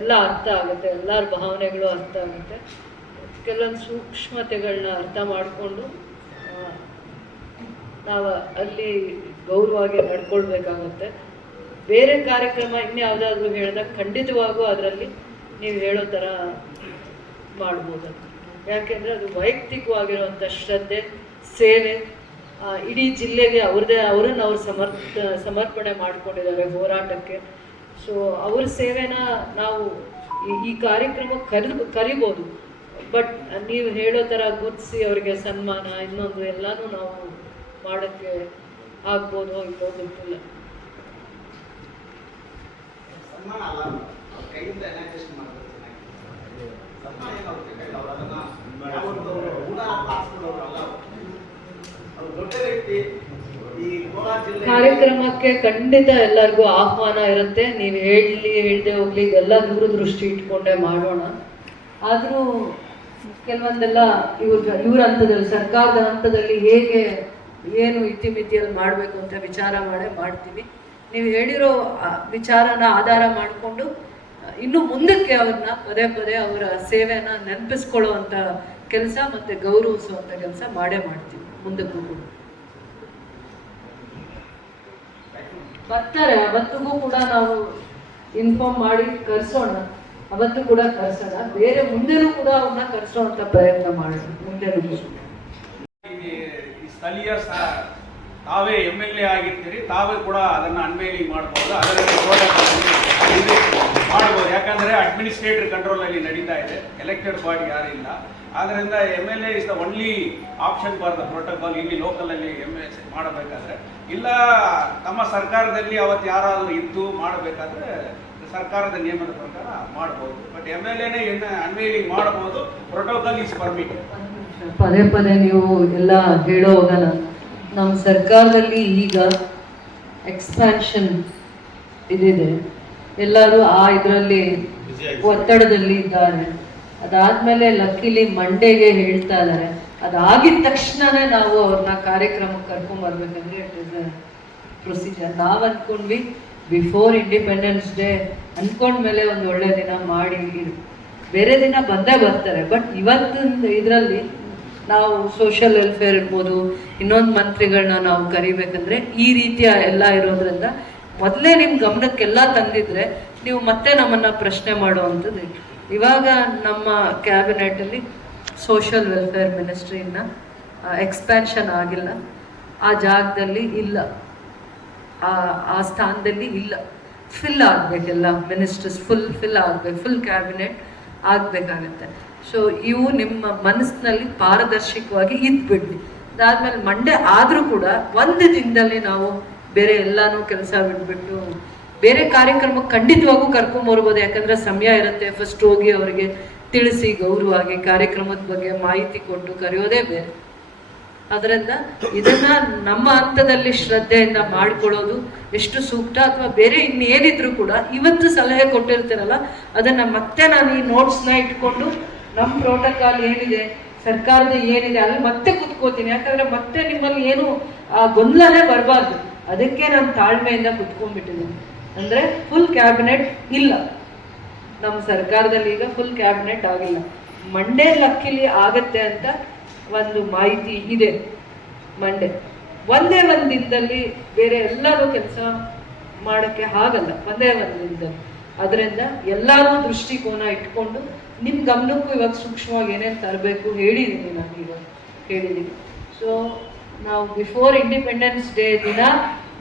ಎಲ್ಲ ಅರ್ಥ ಆಗುತ್ತೆ, ಎಲ್ಲರ ಭಾವನೆಗಳು ಅರ್ಥ ಆಗುತ್ತೆ. ಕೆಲವೊಂದು ಸೂಕ್ಷ್ಮತೆಗಳನ್ನ ಅರ್ಥ ಮಾಡಿಕೊಂಡು ನಾವು ಅಲ್ಲಿ ಗೌರವವಾಗಿ ನಡ್ಕೊಳ್ಬೇಕಾಗುತ್ತೆ. ಬೇರೆ ಕಾರ್ಯಕ್ರಮ ಇನ್ಯಾವುದಾದ್ರೂ ಹೇಳಿದಾಗ ಖಂಡಿತವಾಗೂ ಅದರಲ್ಲಿ ನೀವು ಹೇಳೋ ಥರ ಮಾಡ್ಬೋದು. ಯಾಕೆಂದರೆ ಅದು ವೈಯಕ್ತಿಕವಾಗಿರುವಂಥ ಶ್ರದ್ಧೆ, ಸೇವೆ, ಇಡೀ ಜಿಲ್ಲೆಗೆ ಅವರನ್ನು ಅವ್ರು ಸಮರ್ಪಣೆ ಮಾಡ್ಕೊಂಡಿದ್ದಾರೆ ಹೋರಾಟಕ್ಕೆ. ಸೊ ಅವ್ರ ಸೇವೆನ ನಾವು ಈ ಕಾರ್ಯಕ್ರಮಕ್ಕೆ ಕರಿಬೋದು. ಬಟ್ ನೀವು ಹೇಳೋ ಥರ ಗುರ್ತಿಸಿ ಅವರಿಗೆ ಸನ್ಮಾನ ಇನ್ನೊಂದು ಎಲ್ಲನೂ ನಾವು ಮಾಡೋಕ್ಕೆ ಆಗ್ಬೋದೋ ಇಲ್ಲೋ ಗೊತ್ತಿಲ್ಲ. ಸನ್ಮಾನ ಅಲ್ಲ, ಅವ್ರ ಕೈಯಿಂದ ಎನಾಗ್ರೇಷನ್ ಮಾಡೋದು ಚೆನ್ನಾಗಿದೆ. ಸನ್ಮಾನ ಏನು ಅವ್ರ ಕೈಯಲ್ಲಿ, ಅವ್ರು ಅದನ್ನ ಯಾವತ್ತೂ ಊಟ ಹಾಕ್ಸ್ಕೊಳ್ಳೋರಲ್ಲ. ಅವ್ರು ದೊಡ್ಡ ವ್ಯಕ್ತಿ. ಈ ಕೋಲಾರ ಜಿಲ್ಲೆ ಕಾರ್ಯಕ್ರಮಕ್ಕೆ ಖಂಡಿತ ಎಲ್ಲರಿಗೂ ಆಹ್ವಾನ ಇರುತ್ತೆ. ನೀವು ಹೇಳ್ದೆ ಹೋಗ್ಲಿ, ಎಲ್ಲ ದೂರದೃಷ್ಟಿ ಇಟ್ಕೊಂಡೇ ಮಾಡೋಣ. ಆದರೂ ಕೆಲವೊಂದೆಲ್ಲ ಇವ್ರ ಹಂತದಲ್ಲಿ, ಸರ್ಕಾರದ ಹಂತದಲ್ಲಿ ಹೇಗೆ ಏನು ಇತಿಮಿತಿಯಲ್ಲಿ ಮಾಡಬೇಕು ಅಂತ ವಿಚಾರ ಮಾಡ್ತೀವಿ. ನೀವು ಹೇಳಿರೋ ವಿಚಾರನ ಆಧಾರ ಮಾಡಿಕೊಂಡು ಇನ್ನು ಮುಂದಕ್ಕೆ ಅವ್ರನ್ನ ಪದೇ ಪದೇ ಅವರ ಸೇವೆನ ನೆನಪಿಸ್ಕೊಳ್ಳುವಂಥ ಕೆಲಸ ಮತ್ತು ಗೌರವಿಸುವಂಥ ಕೆಲಸ ಮಾಡ್ತೀವಿ ಮುಂದಕ್ಕೂ ಕೂಡ. ಬರ್ತಾರೆ, ಅವತ್ತಿಗೂ ಕೂಡ ನಾವು ಇನ್ಫಾರ್ಮ್ ಮಾಡಿ ಕರೆಸೋಣ. ಅವತ್ತು ಕೂಡ ಕರ್ಸೋಣ, ಬೇರೆ ಮುಂದೆನೂ ಕೂಡ ಅವ್ರನ್ನ ಕರ್ಸೋಂಥ ಪ್ರಯತ್ನ ಮಾಡೋಣ ಮುಂದೆನೂ. ಸ್ಥಳೀಯ ತಾವೇ MLA ಆಗಿರ್ತೀರಿ, ತಾವೇ ಕೂಡ ಅದನ್ನು ಅನ್ವೇಲಿಂಗ್ ಮಾಡ್ಬೋದು, ಅದರಲ್ಲಿ ಮಾಡ್ಬೋದು. ಯಾಕಂದರೆ ಅಡ್ಮಿನಿಸ್ಟ್ರೇಟಿವ್ ಕಂಟ್ರೋಲಲ್ಲಿ ನಡೀತಾ ಇದೆ, ಎಲೆಕ್ಟೆಡ್ ಬಾಡಿ ಯಾರು ಇಲ್ಲ. ಆದ್ದರಿಂದ MLA is the only option for the protocol ಇಲ್ಲಿ ಲೋಕಲಲ್ಲಿ ಮಾಡಬೇಕಾದ್ರೆ. ಇಲ್ಲ ತಮ್ಮ ಸರ್ಕಾರದಲ್ಲಿ ಅವತ್ತು ಯಾರಾದರೂ ಇದ್ದು ಮಾಡಬೇಕಾದ್ರೆ ಸರ್ಕಾರದ ನಿಯಮದ ಪ್ರಕಾರ ಮಾಡ್ಬೋದು. ಬಟ್ MLAನೇ ಅನ್ವೇಲಿಂಗ್ ಮಾಡಬಹುದು, ಪ್ರೋಟೋಕಾಲ್ ಈಸ್ ಪರ್ಮಿಟ್. ಪದೇ ಪದೇ ನೀವು ಎಲ್ಲ ಹೇಳೋವಾಗ ನಮ್ಮ ಸರ್ಕಾರದಲ್ಲಿ ಈಗ ಎಕ್ಸ್ಪ್ಯಾನ್ಷನ್ ಇದಿದೆ, ಎಲ್ಲರೂ ಇದರಲ್ಲಿ ಒತ್ತಡದಲ್ಲಿ ಇದ್ದಾರೆ. ಅದಾದ್ಮೇಲೆ ಲಕ್ಕಿಲಿ ಮಂಡೇಗೆ ಹೇಳ್ತಾ ಇದ್ದಾರೆ. ಅದಾಗಿದ ತಕ್ಷಣನೇ ನಾವು ಅವ್ರನ್ನ ಕಾರ್ಯಕ್ರಮಕ್ಕೆ ಕರ್ಕೊಂಡ್ಬರ್ಬೇಕಂದ್ರೆ ಇಟ್ ಇಸ್ ಪ್ರೊಸೀಜರ್. ನಾವು ಅಂದ್ಕೊಂಡ್ವಿ ಬಿಫೋರ್ ಇಂಡಿಪೆಂಡೆನ್ಸ್ ಡೇ ಅಂದ್ಕೊಂಡ್ಮೇಲೆ ಒಂದು ಒಳ್ಳೆ ದಿನ ಮಾಡಿ, ಬೇರೆ ದಿನ ಬಂದೇ ಬರ್ತಾರೆ. ಬಟ್ ಇವತ್ತಿನ ಇದರಲ್ಲಿ ನಾವು ಸೋಷಿಯಲ್ ವೆಲ್ಫೇರ್ ಇರ್ಬೋದು, ಇನ್ನೊಂದು ಮಂತ್ರಿಗಳನ್ನ ನಾವು ಕರಿಬೇಕಂದ್ರೆ ಈ ರೀತಿಯ ಎಲ್ಲ ಇರೋದ್ರಿಂದ ಮೊದಲೇ ನಿಮ್ಮ ಗಮನಕ್ಕೆಲ್ಲ ತಂದಿದ್ರೆ ನೀವು ಮತ್ತೆ ನಮ್ಮನ್ನು ಪ್ರಶ್ನೆ ಮಾಡುವಂಥದ್ದು. ಇವಾಗ ನಮ್ಮ ಕ್ಯಾಬಿನೆಟಲ್ಲಿ ಸೋಷಿಯಲ್ ವೆಲ್ಫೇರ್ ಮಿನಿಸ್ಟ್ರಿನ ಎಕ್ಸ್ಪ್ಯಾನ್ಷನ್ ಆಗಿಲ್ಲ, ಆ ಜಾಗದಲ್ಲಿ ಇಲ್ಲ, ಆ ಸ್ಥಾನದಲ್ಲಿ ಇಲ್ಲ. ಫಿಲ್ ಆಗಬೇಕೆಲ್ಲ ಮಿನಿಸ್ಟರ್ಸ್ ಫಿಲ್ ಆಗಬೇಕು, ಫುಲ್ ಕ್ಯಾಬಿನೆಟ್ ಆಗಬೇಕಾಗತ್ತೆ. ಸೊ ಇವು ನಿಮ್ಮ ಮನಸ್ಸಿನಲ್ಲಿ ಪಾರದರ್ಶಕವಾಗಿ ಇದ್ಬಿಡ್ಲಿ. ಅದಾದ್ಮೇಲೆ ಮಂಡೇ ಆದರೂ ಕೂಡ ಒಂದು ದಿನದಲ್ಲಿ ನಾವು ಬೇರೆ ಎಲ್ಲಾನು ಕೆಲಸ ಬಿಟ್ಬಿಟ್ಟು ಬೇರೆ ಕಾರ್ಯಕ್ರಮಕ್ಕೆ ಖಂಡಿತವಾಗೂ ಕರ್ಕೊಂಬರ್ಬೋದು. ಯಾಕಂದ್ರೆ ಸಮಯ ಇರುತ್ತೆ. ಫಸ್ಟ್ ಹೋಗಿ ಅವರಿಗೆ ತಿಳಿಸಿ ಗೌರವವಾಗಿ ಕಾರ್ಯಕ್ರಮದ ಬಗ್ಗೆ ಮಾಹಿತಿ ಕೊಟ್ಟು ಕರೆಯೋದೇ ಬೇರೆ. ಅದರಿಂದ ಇದನ್ನ ನಮ್ಮ ಹಂತದಲ್ಲಿ ಶ್ರದ್ಧೆಯಿಂದ ಮಾಡ್ಕೊಳ್ಳೋದು ಎಷ್ಟು ಸೂಕ್ತ. ಅಥವಾ ಬೇರೆ ಇನ್ನೇನಿದ್ರು ಕೂಡ ಇವತ್ತು ಸಲಹೆ ಕೊಟ್ಟಿರ್ತೀರಲ್ಲ ಅದನ್ನ ಮತ್ತೆ ನಾನು ಈ ನೋಟ್ಸ್ನ ಇಟ್ಕೊಂಡು ನಮ್ಮ ಪ್ರೋಟೋಕಾಲ್ ಏನಿದೆ, ಸರ್ಕಾರದ ಏನಿದೆ ಅಲ್ಲಿ ಮತ್ತೆ ಕುತ್ಕೋತೀನಿ. ಯಾಕಂದ್ರೆ ಮತ್ತೆ ನಿಮ್ಮಲ್ಲಿ ಏನು ಗೊಂದಲನೇ ಬರಬಾರ್ದು. ಅದಕ್ಕೆ ನಾನು ತಾಳ್ಮೆಯಿಂದ ಕುತ್ಕೊಂಡ್ಬಿಟ್ಟಿದ್ದೀನಿ. ಅಂದ್ರೆ ಫುಲ್ ಕ್ಯಾಬಿನೆಟ್ ಇಲ್ಲ ನಮ್ಮ ಸರ್ಕಾರದಲ್ಲಿ, ಈಗ ಫುಲ್ ಕ್ಯಾಬಿನೆಟ್ ಆಗಿಲ್ಲ. ಮಂಡೇ ಲಕ್ಕಿಲಿ ಆಗತ್ತೆ ಅಂತ ಒಂದು ಮಾಹಿತಿ ಇದೆ. ಮಂಡೇ ಒಂದೇ ಒಂದು ದಿನದಲ್ಲಿ ಬೇರೆ ಎಲ್ಲರೂ ಕೆಲಸ ಮಾಡೋಕ್ಕೆ ಆಗಲ್ಲ, ಒಂದೇ ಒಂದು ದಿನದಲ್ಲಿ. ಅದರಿಂದ ಎಲ್ಲರೂ ದೃಷ್ಟಿಕೋನ ಇಟ್ಕೊಂಡು ನಿಮ್ಮ ಗಮನಕ್ಕೂ ಇವಾಗ ಸೂಕ್ಷ್ಮವಾಗಿ ಏನೇನು ತರಬೇಕು ಹೇಳಿದ್ದೀನಿ, ನಾನು ಇವಾಗ ಹೇಳಿದ್ದೀನಿ. ಸೊ ನಾವು ಬಿಫೋರ್ ಇಂಡಿಪೆಂಡೆನ್ಸ್ ಡೇ ದಿನ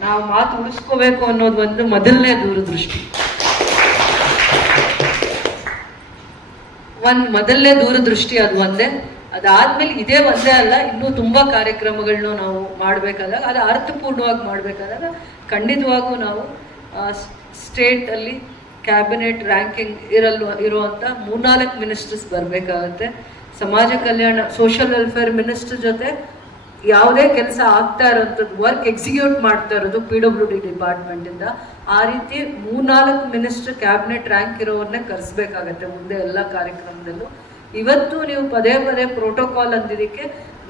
ನಾವು ಮಾತು ಉಳಿಸ್ಕೋಬೇಕು ಅನ್ನೋದು ಒಂದು ಮೊದಲನೇ ದೂರದೃಷ್ಟಿ. ಮೊದಲನೇ ದೂರದೃಷ್ಟಿ ಅದು ಒಂದೇ. ಅದಾದ್ಮೇಲೆ ಇದೇ ಒಂದೇ ಅಲ್ಲ, ಇನ್ನೂ ತುಂಬ ಕಾರ್ಯಕ್ರಮಗಳನ್ನ ನಾವು ಮಾಡಬೇಕಾದಾಗ, ಅದು ಅರ್ಥಪೂರ್ಣವಾಗಿ ಮಾಡಬೇಕಾದಾಗ ಖಂಡಿತವಾಗೂ ನಾವು ಸ್ಟೇಟಲ್ಲಿ ಕ್ಯಾಬಿನೆಟ್ ರ್ಯಾಂಕಿಂಗ್ ಇರುವಂಥ 3-4 ಮಿನಿಸ್ಟರ್ಸ್ ಬರಬೇಕಾಗತ್ತೆ. ಸಮಾಜ ಕಲ್ಯಾಣ ಸೋಷಿಯಲ್ ವೆಲ್ಫೇರ್ ಮಿನಿಸ್ಟರ್ ಜೊತೆ ಯಾವುದೇ ಕೆಲಸ ಆಗ್ತಾ ಇರೋಂಥದ್ದು ವರ್ಕ್ ಎಕ್ಸಿಕ್ಯೂಟ್ ಮಾಡ್ತಾ ಇರೋದು PWD ಡಿಪಾರ್ಟ್ಮೆಂಟಿಂದ. ಆ ರೀತಿ 3-4 ಮಿನಿಸ್ಟರ್ ಕ್ಯಾಬಿನೆಟ್ ರ್ಯಾಂಕ್ ಇರೋರನ್ನೇ ಕರೆಸ್ಬೇಕಾಗತ್ತೆ ಮುಂದೆ ಎಲ್ಲ ಕಾರ್ಯಕ್ರಮದಲ್ಲೂ. ಇವತ್ತು ನೀವು ಪದೇ ಪದೇ ಪ್ರೋಟೋಕಾಲ್ ಅಂದಿದ್ದಕ್ಕೆ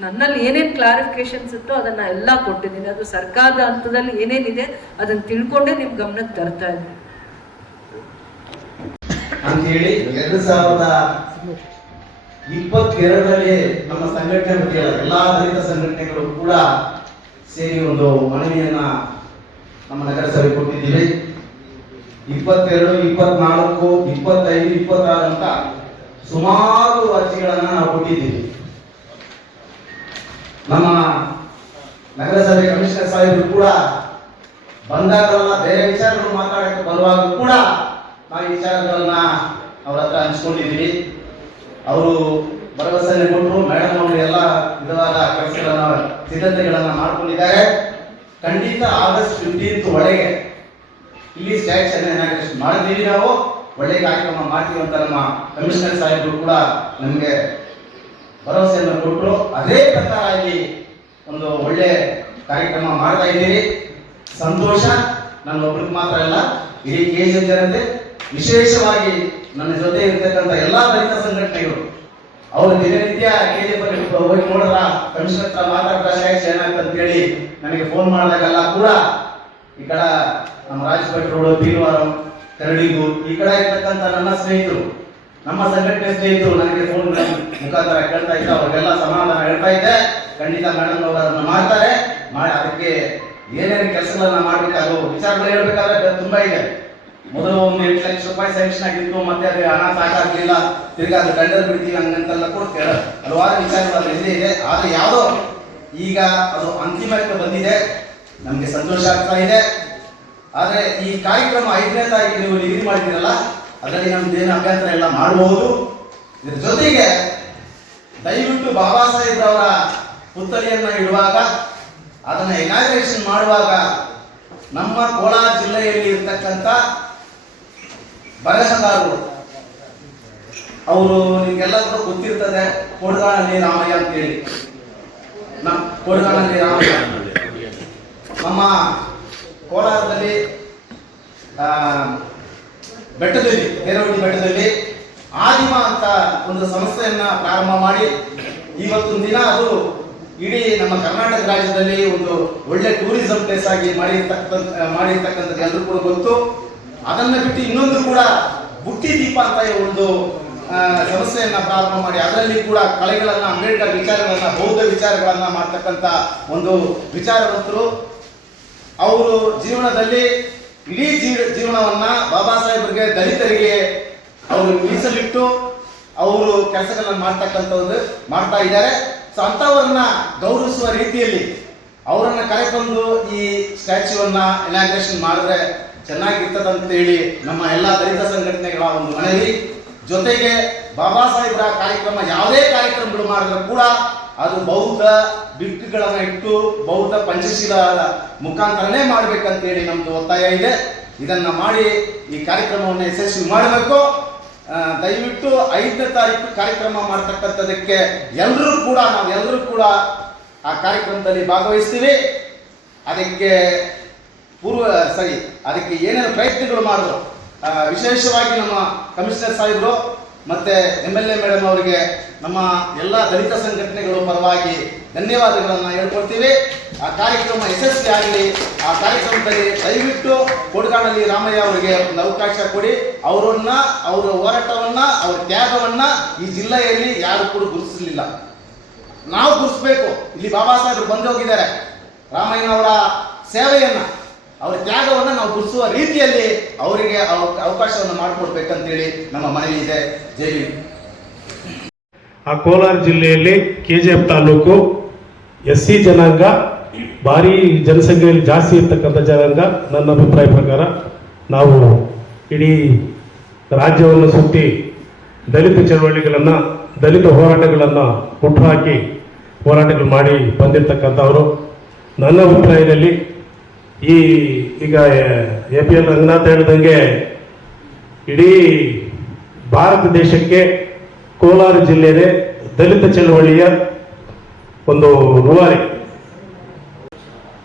ನನ್ನಲ್ಲಿ ಏನೇನು ಕ್ಲಾರಿಫಿಕೇಶನ್ಸ್ ಇತ್ತೋ ಅದನ್ನು ಎಲ್ಲ ಕೊಟ್ಟಿದ್ದೀನಿ. ಅದು ಸರ್ಕಾರದ ಹಂತದಲ್ಲಿ ಏನೇನಿದೆ ಅದನ್ನು ತಿಳ್ಕೊಂಡೇ ನಿಮ್ಮ ಗಮನಕ್ಕೆ ತರ್ತಾ ಇದ್ದೀನಿ ಅಂತೇಳಿ 2022ರಲ್ಲಿ ನಮ್ಮ ಸಂಘಟನೆ ಬಗ್ಗೆ ಎಲ್ಲಾ ದಲಿತ ಸಂಘಟನೆಗಳು ಕೂಡ ಸೇರಿ ಒಂದು ಮನವಿಯನ್ನ ನಮ್ಮ ನಗರಸಭೆ ಕೊಟ್ಟಿದ್ದೀವಿ. 22, 24, 25, 26 ಅಂತ ಸುಮಾರು ಅರ್ಜಿಗಳನ್ನ ನಾವು ಕೊಟ್ಟಿದ್ದೀವಿ. ನಮ್ಮ ನಗರಸಭೆ ಕಮಿಷನರ್ ಸಾಹೇಬರು ಕೂಡ ಬಂದಾಗಲ್ಲ ಬೇರೆ ವಿಚಾರಗಳು ಮಾತಾಡಕ್ಕೆ ಬರುವಾಗ ಕೂಡ ನಾವು ವಿಚಾರಗಳನ್ನ ಅವ್ರ ಹತ್ರ ಹಂಚ್ಕೊಂಡಿದ್ದೀವಿ. ಅವರು ಭರವಸೆಯನ್ನು ಕೊಟ್ಟರು. ಮೇಡಮ್ ಅವರು ಎಲ್ಲ ವಿಧವಾದ ಕೆಲಸಗಳನ್ನ ಸಿದ್ಧತೆಗಳನ್ನ ಮಾಡ್ಕೊಂಡಿದ್ದಾರೆ. ಖಂಡಿತ ಆಗಸ್ಟ್ 15 ಒಳಗೆ ಇಲ್ಲಿ ಸ್ಟ್ಯಾಚ್ಯೂನ ಇನಾಗ್ರೇಷನ್ ಮಾಡಿದ್ದೀವಿ. ನಾವು ಒಳ್ಳೆ ಕಾರ್ಯಕ್ರಮ ಮಾಡ್ತೀವಿ ಅಂತ ನಮ್ಮ ಕಮಿಷನರ್ ಸಾಹೇಬರು ಕೂಡ ನಮಗೆ ಭರವಸೆಯನ್ನು ಕೊಟ್ಟರು. ಅದೇ ಪ್ರಕಾರ ಇಲ್ಲಿ ಒಂದು ಒಳ್ಳೆ ಕಾರ್ಯಕ್ರಮ ಮಾಡ್ತಾ ಇದ್ದೀರಿ. ಸಂತೋಷ. ನನ್ನ ಒಬ್ರಿಗೆ ಮಾತ್ರ ಅಲ್ಲ, ಇಡೀ KGF ಜನತೆ, ವಿಶೇಷವಾಗಿ ನನ್ನ ಜೊತೆ ಇರ್ತಕ್ಕಂಥ ಎಲ್ಲಾ ದಲಿತ ಸಂಘಟನೆಗಳು ಅವರು ದಿನನಿತ್ಯ KGF ಅಲ್ಲಿ ಹೋಗಿ ನೋಡಿದ್ರ ಕಮಿಷನರ್ ಹತ್ರ ಮಾತಾಡ್ತಾ ಏನಾಗ್ತದೆ ಅಂತ ಹೇಳಿ ನನಗೆ ಫೋನ್ ಮಾಡಿದಾಗೆಲ್ಲ ಕೂಡ ಈ ಕಡೆ ನಮ್ಮ ರಾಜಭಟ್ರು, ಬೀರವಾರಂ, ಕರಡಿಗೂ ಈ ಕಡೆ ಇರ್ತಕ್ಕಂಥ ನನ್ನ ಸ್ನೇಹಿತರು, ನಮ್ಮ ಸಂಘಟನೆ ಸ್ನೇಹಿತರು ನನಗೆ ಫೋನ್ ಮುಖಾಂತರ ಕೇಳ್ತಾ ಇದ್ದ. ಅವ್ರಿಗೆಲ್ಲ ಸಮಾಧಾನ ಹೇಳ್ತಾ ಇದ್ದೆ. ಖಂಡಿತ ಮೇಡಮ್ ಅವರು ಅದನ್ನ ಮಾಡ್ತಾರೆ. ಅದಕ್ಕೆ ಏನೇನು ಕೆಲಸಗಳನ್ನ ಮಾಡ್ಬೇಕಾದ್ರು ವಿಚಾರಗಳು ಹೇಳ್ಬೇಕಾದ್ರೆ ತುಂಬಾ ಇದೆ. ಮೊದಲು 1 ಲಕ್ಷ ರೂಪಾಯಿ ಸ್ಯಾಂಕ್ಷನ್ ಆಗಿತ್ತು, ಮತ್ತೆ ಅದು ಹಣ ಸಾಕಾಗ್ಲಿಲ್ಲ, ತಿರ್ಗಾ ಅದು ಟೆಂಡರ್ ಬಿಡ್ತೀವಿ ಹಂಗಂತೆಲ್ಲ ಕೊಡ್ತೇವೆ. ಹಲವಾರು ವಿಚಾರಗಳು ಇದೆ. ಆದ್ರೆ ಯಾವುದೋ ಈಗ ಅದು ಅಂತಿಮಕ್ಕೆ ಬಂದಿದೆ, ನಮ್ಗೆ ಸಂತೋಷ ಆಗ್ತಾ ಇದೆ. ಆದ್ರೆ ಈ ಕಾರ್ಯಕ್ರಮ 5ನೇ ತಾರೀಕು ನೀವು ನಿಗದಿ ಮಾಡಿದ್ದೀರಲ್ಲ, ಅದರಲ್ಲಿ ನಮ್ದೇನು ಅಭ್ಯಂತರ ಎಲ್ಲ ಮಾಡಬಹುದು. ಇದ್ರ ಜೊತೆಗೆ ದಯವಿಟ್ಟು ಬಾಬಾ ಸಾಹೇಬ್ ಅವರ ಪುತ್ಥಳಿಯನ್ನ ಇಡುವಾಗ, ಅದನ್ನ ಇನಾಗ್ರೇಷನ್ ಮಾಡುವಾಗ ನಮ್ಮ ಕೋಲಾರ ಜಿಲ್ಲೆಯಲ್ಲಿ ಇರ್ತಕ್ಕಂಥ ಬರಹಗಾರರು, ಅವರು ನಿಮ್ಗೆಲ್ಲ ಕೂಡ ಗೊತ್ತಿರ್ತದೆ, ಕೊಡಗಾನಹಳ್ಳಿ ರಾಮಯ್ಯ ಅಂತೇಳಿ. ನಮ್ಮ ಕೊಡಗಾನಹಳ್ಳಿ ರಾಮಯ್ಯ ನಮ್ಮ ಕೋಲಾರದಲ್ಲಿ ಬೆಟ್ಟದಲ್ಲಿ, ದೇರವಳ್ಳಿ ಬೆಟ್ಟದಲ್ಲಿ ಆದಿಮ ಅಂತ ಒಂದು ಸಂಸ್ಥೆಯನ್ನ ಪ್ರಾರಂಭ ಮಾಡಿ ಇವತ್ತೊಂದು ದಿನ ಅದು ಇಡೀ ನಮ್ಮ ಕರ್ನಾಟಕ ರಾಜ್ಯದಲ್ಲಿ ಒಂದು ಒಳ್ಳೆ ಟೂರಿಸಂ ಪ್ಲೇಸ್ ಆಗಿ ಮಾಡಿರ್ತಕ್ಕಂಥದ್ದು ಎಲ್ಲರೂ ಕೂಡ ಗೊತ್ತು. ಅದನ್ನು ಬಿಟ್ಟು ಇನ್ನೊಂದು ಕೂಡ ಬುಟ್ಟಿ ದೀಪ ಅಂತ ಒಂದು ಸಮಸ್ಯೆಯನ್ನ ಪ್ರಾರಂಭ ಮಾಡಿ ಅದರಲ್ಲಿ ಕೂಡ ಕಲೆಗಳನ್ನ, ಅಂಬೇಡ್ಕರ್ ವಿಚಾರಗಳನ್ನ, ಬೌದ್ಧ ವಿಚಾರಗಳನ್ನ ಮಾಡ್ತಕ್ಕಂಥ ಒಂದು ವಿಚಾರವಂತರು. ಅವರು ಜೀವನದಲ್ಲಿ ಇಡೀ ಜೀವನವನ್ನ ಬಾಬಾ ಸಾಹೇಬರಿಗೆ, ದಲಿತರಿಗೆ ಅವರು ಮೀಸಲಿಟ್ಟು ಅವರು ಕೆಲಸಗಳನ್ನ ಮಾಡ್ತಾ ಇದ್ದಾರೆ. ಸೊ ಅಂಥವ್ರನ್ನ ಗೌರವಿಸುವ ರೀತಿಯಲ್ಲಿ ಅವರನ್ನ ಕರೆತಂದು ಈ ಸ್ಟ್ಯಾಚ್ಯೂವನ್ನ ಇನಾಗ್ರೇಷನ್ ಮಾಡಿದ್ರೆ ಚೆನ್ನಾಗಿರ್ತದಂತ ಹೇಳಿ ನಮ್ಮ ಎಲ್ಲ ದಲಿತ ಸಂಘಟನೆಗಳ ಒಂದು ಮನವಿ. ಜೊತೆಗೆ ಬಾಬಾ ಸಾಹೇಬ್ರ ಕಾರ್ಯಕ್ರಮ, ಯಾವುದೇ ಕಾರ್ಯಕ್ರಮಗಳು ಮಾಡಿದ್ರೆ ಕೂಡ ಅದು ಬೌದ್ಧ ಬಿಟ್ಟುಗಳನ್ನ ಇಟ್ಟು ಬೌದ್ಧ ಪಂಚಶೀಲ ಮುಖಾಂತರನೇ ಮಾಡ್ಬೇಕಂತೇಳಿ ನಮ್ದು ಒತ್ತಾಯ ಇದೆ. ಇದನ್ನ ಮಾಡಿ ಈ ಕಾರ್ಯಕ್ರಮವನ್ನು ಯಶಸ್ವಿ ಮಾಡಬೇಕು. ದಯವಿಟ್ಟು 5ನೇ ತಾರೀಕು ಕಾರ್ಯಕ್ರಮ ಮಾಡ್ತಕ್ಕಂಥದಕ್ಕೆ ನಾವೆಲ್ಲರೂ ಕೂಡ ಆ ಕಾರ್ಯಕ್ರಮದಲ್ಲಿ ಭಾಗವಹಿಸ್ತೀವಿ. ಅದಕ್ಕೆ ಅದಕ್ಕೆ ಏನೇನು ಪ್ರಯತ್ನಗಳು ಮಾಡಿದ್ರು, ವಿಶೇಷವಾಗಿ ನಮ್ಮ ಕಮಿಷನರ್ ಸಾಹೇಬರು ಮತ್ತೆ MLA ಮೇಡಮ್ ಅವರಿಗೆ ನಮ್ಮ ಎಲ್ಲ ದಲಿತ ಸಂಘಟನೆಗಳು ಪರವಾಗಿ ಧನ್ಯವಾದಗಳನ್ನು ಹೇಳ್ಕೊಡ್ತೀವಿ. ಆ ಕಾರ್ಯಕ್ರಮ ಯಶಸ್ವಿ ಆಗಲಿ. ಆ ಕಾರ್ಯಕ್ರಮದಲ್ಲಿ ದಯವಿಟ್ಟು ಕೊಡಗಾನಹಳ್ಳಿ ರಾಮಯ್ಯ ಅವರಿಗೆ ಒಂದು ಅವಕಾಶ ಕೊಡಿ. ಅವರ ಹೋರಾಟವನ್ನ, ಅವರ ತ್ಯಾಗವನ್ನ ಈ ಜಿಲ್ಲೆಯಲ್ಲಿ ಯಾರು ಕೂಡ ಗುರುತಿಸಲಿಲ್ಲ. ನಾವು ಗುರುತಿಸಬೇಕು. ಇಲ್ಲಿ ಬಾಬಾ ಸಾಹೇಬರು ಬಂದು ಹೋಗಿದ್ದಾರೆ. ರಾಮಯ್ಯನವರ ಸೇವೆಯನ್ನ, ಅವರ ತ್ಯಾಗವನ್ನು ನಾವು ಗುರುತಿಸುವ ರೀತಿಯಲ್ಲಿ ಅವರಿಗೆ ಅವಕಾಶವನ್ನು ಮಾಡಿಕೊಡ್ಬೇಕಂತೇಳಿ ನಮ್ಮ ಮನವಿ ಇದೆ. ಜೈ ಹಿಂದ್. ಆ ಕೋಲಾರ ಜಿಲ್ಲೆಯಲ್ಲಿ KGF ತಾಲೂಕು SC ಜನಾಂಗ ಭಾರಿ ಜನಸಂಖ್ಯೆಯಲ್ಲಿ ಜಾಸ್ತಿ ಇರ್ತಕ್ಕಂಥ ಜನಾಂಗ. ನನ್ನ ಅಭಿಪ್ರಾಯ ಪ್ರಕಾರ ನಾವು ಇಡೀ ರಾಜ್ಯವನ್ನು ಸುತ್ತಿ ದಲಿತ ಚಳವಳಿಗಳನ್ನು, ದಲಿತ ಹೋರಾಟಗಳನ್ನು ಹುಟ್ಟುಹಾಕಿ ಹೋರಾಟಗಳು ಮಾಡಿ ಬಂದಿರತಕ್ಕಂಥವರು. ನನ್ನ ಅಭಿಪ್ರಾಯದಲ್ಲಿ ಈಗ APL ರಂಗನಾಥ್ ಹೇಳಿದಂಗೆ ಇಡೀ ಭಾರತ ದೇಶಕ್ಕೆ ಕೋಲಾರ ಜಿಲ್ಲೆಯೇ ದಲಿತ ಚಳವಳಿಯ ಒಂದು ರೂವಾರಿ.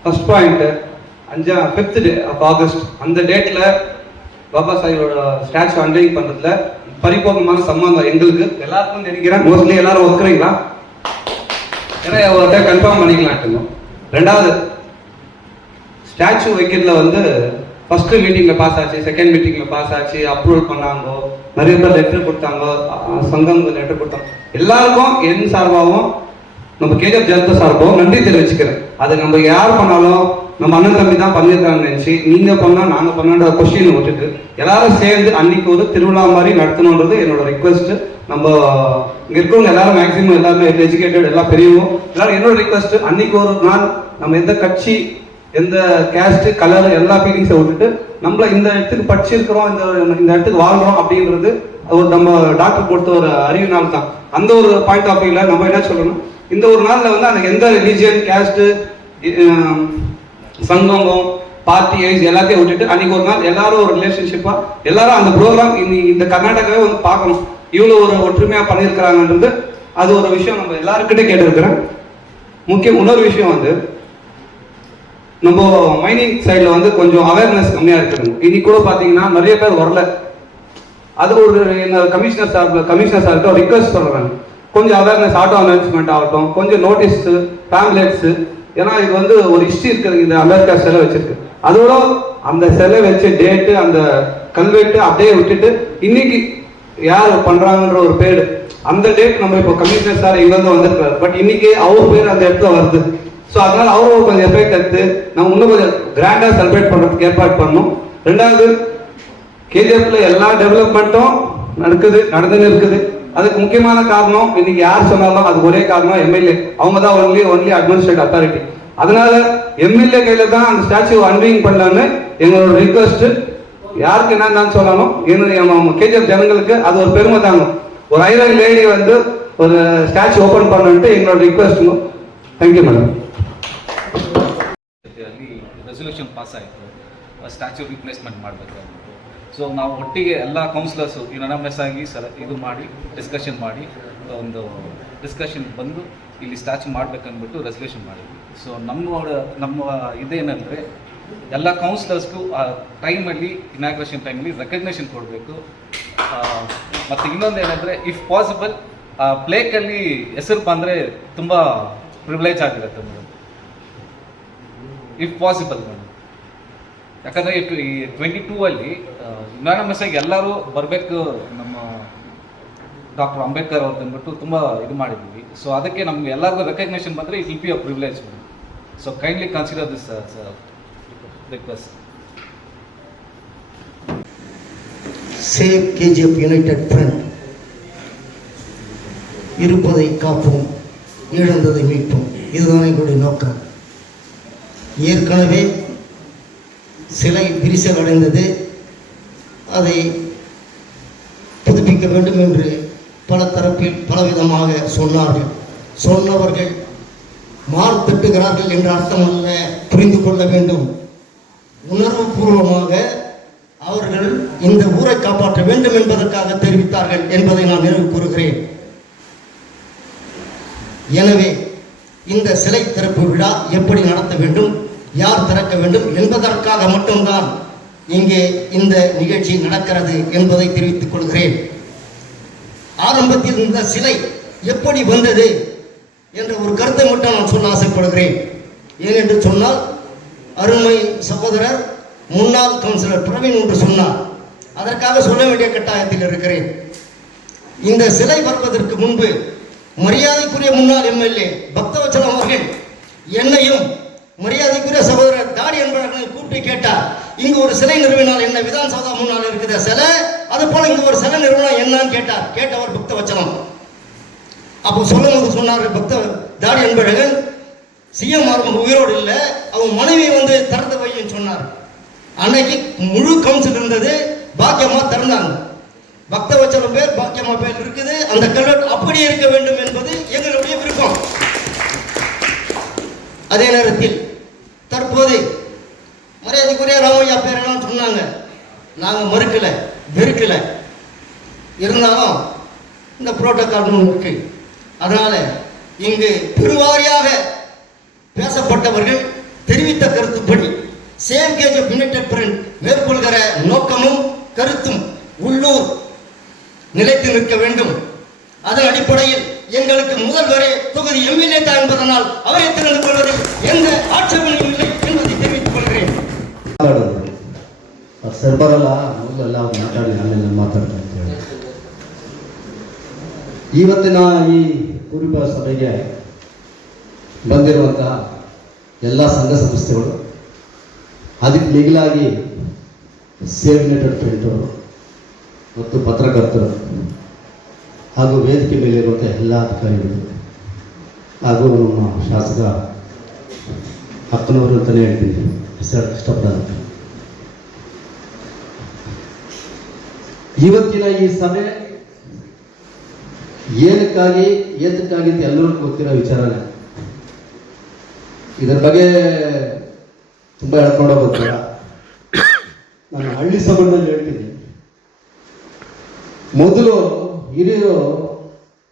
First point 5th day of August அந்த டேட்ல பாபா சாஹிபோட ஸ்டாச்சு அன்வைங் பண்றதுல பரிபூர்ணமான சம்பந்தம் எங்களுக்கு எல்லாருக்கும் நினைக்கிறேன். மோஸ்ட்லி எல்லாரும் ஒத்துக்கிறீங்களா? ஏன்னா ஒரு கன்ஃபார்ம் பண்ணிக்கலாம்ட்டுங்க. ரெண்டாவது, ஸ்டாச்சு வைக்கிறதுல வந்து ஃபர்ஸ்ட் மீட்டிங்ல பாஸ் ஆச்சு, செகண்ட் மீட்டிங்ல பாஸ் ஆச்சு, அப்ரூவல் பண்ணாங்க, நிறைய பேர் லெட்டர் கொடுத்தாங்க, சங்கம் லெட்டர் கொடுத்தாங்க. எல்லாருக்கும் என் சார்பாகவும் நம்ம KGF ஜனதா சார்பாகவும் நன்றி தெரிவிச்சுக்கிறேன். அது நம்ம யார் பண்ணாலும் நம்ம அண்ணன் தம்பி தான் பண்ணியிருக்காங்கன்னு நினைச்சு நீங்க பண்ணா நாங்க பண்ணான்ற கொஸ்டின் விட்டுட்டு எல்லாரும் சேர்ந்து அன்னைக்கு ஒரு திருவிழா மாதிரி நடத்தணுன்றது என்னோட ரிக்வெஸ்ட். நம்ம இங்க இருக்கவங்க எல்லாரும் மேக்சிமம் எல்லாருமே எஜுகேட்டட், எல்லாம் பெரியவங்க எல்லாரும் என்னோட ரிக்வெஸ்ட், அன்னைக்கு ஒரு நாள் நம்ம எந்த கட்சி, எந்த கேஸ்ட், கலர் எல்லா ஃபீலிங்ஸை விட்டுட்டு நம்மள இந்த இடத்துக்கு படிச்சிருக்கிறோம், இந்த இடத்துக்கு வாழ்றோம் அப்படின்றது ஒரு நம்ம டாக்டர் கொடுத்த ஒரு அறிவினால் தான். அந்த ஒரு பாயிண்ட் ஆஃப் வியூல நம்ம என்ன சொல்லணும், இந்த ஒரு நாள்ல வந்து அந்த எந்த ரிலீஜியன், கேஸ்ட், சங்கமம், பார்ட்டி, ஏஜ் எல்லாத்தையும் விட்டுட்டு அன்னைக்கு ஒரு நாள் எல்லாரும் ஒரு ரிலேஷன்ஷிப்பா எல்லாரும் அந்த ப்ரோக்ராம் இந்த கர்நாடகாவே வந்து பார்க்கணும். இவ்வளவு ஒரு ஒற்றுமையா பண்ணியிருக்கிறாங்கன்றது அது ஒரு விஷயம் நம்ம எல்லாருக்கிட்டே கேட்டிருக்கிறேன். முக்கியம் இன்னொரு விஷயம் வந்து நம்ம மைனிங் சைடில் வந்து கொஞ்சம் அவேர்னஸ் கம்மியாக இருக்குதுங்க. இன்னைக்கு கூட பார்த்தீங்கன்னா நிறைய பேர் வரல. அது ஒரு கமிஷனர் சார்கிட்ட ஒரு ரிக்வெஸ்ட் சொல்கிறேன், கொஞ்சம் அவேர்னஸ், ஆட்டோ அனௌன்ஸ்மெண்ட் ஆகட்டும், கொஞ்சம் நோட்டீஸு, பேம்ப்ளெட்ஸு. ஏன்னா இது வந்து ஒரு ஹிஸ்ட்ரி இருக்குது, இந்த அம்பேத்கர் சிலை வச்சிருக்கு. அதோட அந்த சிலை வச்ச டேட்டு, அந்த கல்வெட்டு அப்படியே விட்டுட்டு இன்னைக்கு யார் பண்ணுறாங்கன்ற ஒரு பேர், அந்த டேட் நம்ம இப்போ கமிஷனர் சார் இங்கேருந்து வந்திருக்காரு, பட் இன்னைக்கு அவர் பேர் அந்த இடத்துல வருது. ஸோ அதனால அவரும் கொஞ்சம் எஃபெக்ட் எடுத்து நம்ம இன்னும் கொஞ்சம் கிராண்டாக செலிப்ரேட் பண்ணுறதுக்கு ஏற்பாடு பண்ணணும். ரெண்டாவது, KGFல எல்லா டெவலப்மெண்ட்டும் நடந்துன்னு இருக்குது. அதுக்கு முக்கியமான காரணம் இன்னைக்கு யார் சொன்னாலும் அது ஒரே காரணம் MLA. அவங்க தான் ஒன்லி அட்மினிஸ்ட்ரேட்டிவ் அத்தாரிட்டி. அதனால MLA கையில தான் அந்த ஸ்டாச்சு அன்வைங் பண்ணலான்னு எங்களோட ரிக்வெஸ்ட். யாருக்கு என்னன்னு சொல்லணும், KGF ஜனங்களுக்கு அது ஒரு பெருமை தாங்க. ஒரு ஐரன் லேடி வந்து ஒரு ஸ்டாச்சு ஓபன் பண்ணன்ட்டு எங்களோட request. Thank you madam. Resolution pass ಆಯಿತು, ಸ್ಟ್ಯಾಚ್ಯೂ ರಿಪ್ಲೇಸ್ಮೆಂಟ್ ಮಾಡಬೇಕು ಅಂದ್ಬಿಟ್ಟು. ಸೊ ನಾವು ಒಟ್ಟಿಗೆ ಎಲ್ಲ ಕೌನ್ಸಿಲರ್ಸು ಯುನಾನಿಮಸ್ ಆಗಿ ಇದು ಮಾಡಿ ಡಿಸ್ಕಷನ್ ಮಾಡಿ ಡಿಸ್ಕಷನ್ ಬಂದು ಇಲ್ಲಿ ಸ್ಟ್ಯಾಚ್ಯೂ ಮಾಡಬೇಕಂದ್ಬಿಟ್ಟು ರೆಸಲ್ಯೂಷನ್ ಮಾಡಿದ್ವಿ. ಸೊ ನಮ್ಮ ಇದೇನಂದರೆ ಎಲ್ಲ ಕೌನ್ಸಿಲರ್ಸ್ಗೂ ಆ ಟೈಮಲ್ಲಿ, ಇನಾಗ್ರೇಷನ್ ಟೈಮಲ್ಲಿ ರೆಕಗ್ನೇಷನ್ ಕೊಡಬೇಕು. ಮತ್ತು ಇನ್ನೊಂದು ಏನಂದರೆ, ಇಫ್ ಪಾಸಿಬಲ್ ಪ್ಲೇಕಲ್ಲಿ ಹೆಸರು ಬಂದರೆ ತುಂಬ ಪ್ರಿವಿಲೇಜ್ ಆಗಿರುತ್ತೆ ಮೇಡಮ್, ಇಫ್ ಪಾಸಿಬಲ್ ಮೇಡಮ್. ಯಾಕಂದರೆ ಈ 22 ಅಲ್ಲಿ ಯುನಾನಿಮಸ್ ಆಗಿ ಎಲ್ಲರೂ ಬರಬೇಕು, ನಮ್ಮ ಡಾಕ್ಟರ್ ಅಂಬೇಡ್ಕರ್ ಅವ್ರು ಅಂದ್ಬಿಟ್ಟು ತುಂಬ ಇದು ಮಾಡಿದ್ವಿ. ಸೊ ಅದಕ್ಕೆ ನಮ್ಗೆ ಎಲ್ಲರಿಗೂ ರೆಕಗ್ನೇಷನ್ ಬಂದರೆ it will be a privilege madam. So kindly consider this request. Save KGF United front, இருப்பதை காப்போம், இழந்ததை மீட்போம், இதுதான் எங்களுடைய நோக்கம். ஏற்கனவே சிலை விரிசல் அடைந்தது, அதை புதுப்பிக்க வேண்டும் என்று பல தரப்பில் பலவிதமாக சொன்னார்கள். சொன்னவர்கள் மார் தட்டுகிறார்கள் என்ற அர்த்தம் அல்ல, புரிந்து கொள்ள வேண்டும். உணர்வுபூர்வமாக அவர்கள் இந்த ஊரை காப்பாற்ற வேண்டும் என்பதற்காக தெரிவித்தார்கள் என்பதை நான் நினைவு கூறுகிறேன். எனவே இந்த சிலை திறப்பு விழா எப்படி நடத்த வேண்டும், யார் திறக்க வேண்டும் என்பதற்காக மட்டும்தான் இங்கே இந்த நிகழ்ச்சி நடக்கிறது என்பதை தெரிவித்துக் கொள்கிறேன். ஆரம்பத்தில் இந்த சிலை எப்படி வந்தது என்ற ஒரு கருத்தை மட்டும் நான் சொல்ல ஆசைப்படுகிறேன். ஏனென்று சொன்னால், அருமை சகோதரர் முன்னாள் கவுன்சிலர் பிரவீன் ஒன்று சொன்னார், அதற்காக சொல்ல வேண்டிய கட்டாயத்தில் இருக்கிறேன். இந்த சிலை வருவதற்கு முன்பு மரியாதைக்குரிய முன்னாள் எம்எல்ஏ பக்தவச்சலம் அவர்கள் என்னையும் மரியாதைக்குரிய சகோதரர் தாடி என்பவர்களை கூப்பிட்டு கேட்டார், இங்கு ஒரு சிலை நிறுவினால் என்ன, விதான் சௌதா முன்னால் இருக்குது சிலை, அது போல இங்கு ஒரு சிலை நிறுவனா என்னன்னு கேட்டார். கேட்டவர் பக்தவச்சலம். அப்போ சொல்லும்போது சொன்னார் தாடி என்பவர்கள், சிஎம் அவங்க உயிரோடு இல்லை, அவங்க மனைவி வந்து திறந்து வைன்னு சொன்னார். அன்னைக்கு முழு கவுன்சில் இருந்தது, பாக்கியமா திறந்தாங்க. பக்தவச்சலம் பேர் பாக்கியமா பேர் இருக்குது. அந்த கல்வெட்டு அப்படியே இருக்க வேண்டும் என்பது எங்களுடைய விருப்பம். அதே நேரத்தில் தற்போது மரியாதைக்குரிய ராமையா பேரெல்லாம் சொன்னாங்க, நாங்கள் மறுக்கல வெறுக்கல, இருந்தாலும் இந்த புரோட்டோகால் இருக்கு. அதனால இங்கு பெருவாரியாக பேசப்பட்டவர்கள் தெரிவித்த கருத்துப்படி சேவ் கேஜிஎஃப் யுனைடெட் ஃப்ரண்ட் மேற்கொள்கிற நோக்கமும் கருத்தும் உள்ளூர் நிலைத்து நிற்க வேண்டும். அதன் அடிப்படையில் எங்களுக்கு முதல் வரை தொகுதி எம்எல்ஏ தான் என்பதனால் அவரை திறந்து கொள்வதில் எந்த ஆட்சேபனையும் இல்லை என்பதை தெரிவித்துக் கொள்கிறேன். ಸರ್ ಬರಲ್ಲ, ಮೊದಲೆಲ್ಲ ಮಾತಾಡಿ ನಾನೆಲ್ಲ ಮಾತಾಡ್ತಾ ಇರ್ತೇವೆ. ಇವತ್ತಿನ ಈ ಕುರುಬ ಸಭೆಗೆ ಬಂದಿರುವಂತಹ ಎಲ್ಲ ಸಂಘ ಸಂಸ್ಥೆಗಳು, ಅದಕ್ಕೆ ಮಿಗಿಲಾಗಿ ಸೇವ್ ಯುನೈಟೆಡ್ ಫ್ರಂಟ್ ಅವರು ಮತ್ತು ಪತ್ರಕರ್ತರು ಹಾಗೂ ವೇದಿಕೆ ಮೇಲಿರುವಂಥ ಎಲ್ಲ ಅಧಿಕಾರಿಗಳು ಹಾಗೂ ನಮ್ಮ ಶಾಸಕ ಅಪ್ಪನವರು ಅಂತಲೇ ಹೇಳ್ತೀನಿ, ಹೆಸರು ಇಷ್ಟಪಡೋದು. ಇವತ್ತಿನ ಈ ಸಭೆ ಏನಕ್ಕಾಗಿ ಏತಕ್ಕಾಗಿ ಅಂತ ಎಲ್ಲರಿಗೂ ಗೊತ್ತಿರೋ ವಿಚಾರನೇ. ಇದರ ಬಗ್ಗೆ ತುಂಬ ಹೇಳ್ಕೊಂಡು ಹೋಗ್ಬೇಡ. ನಾನು ಹಳ್ಳಿ ಸಭೆಯಲ್ಲಿ ಹೇಳ್ತೀನಿ, ಮೊದಲು ಹಿರಿಯರು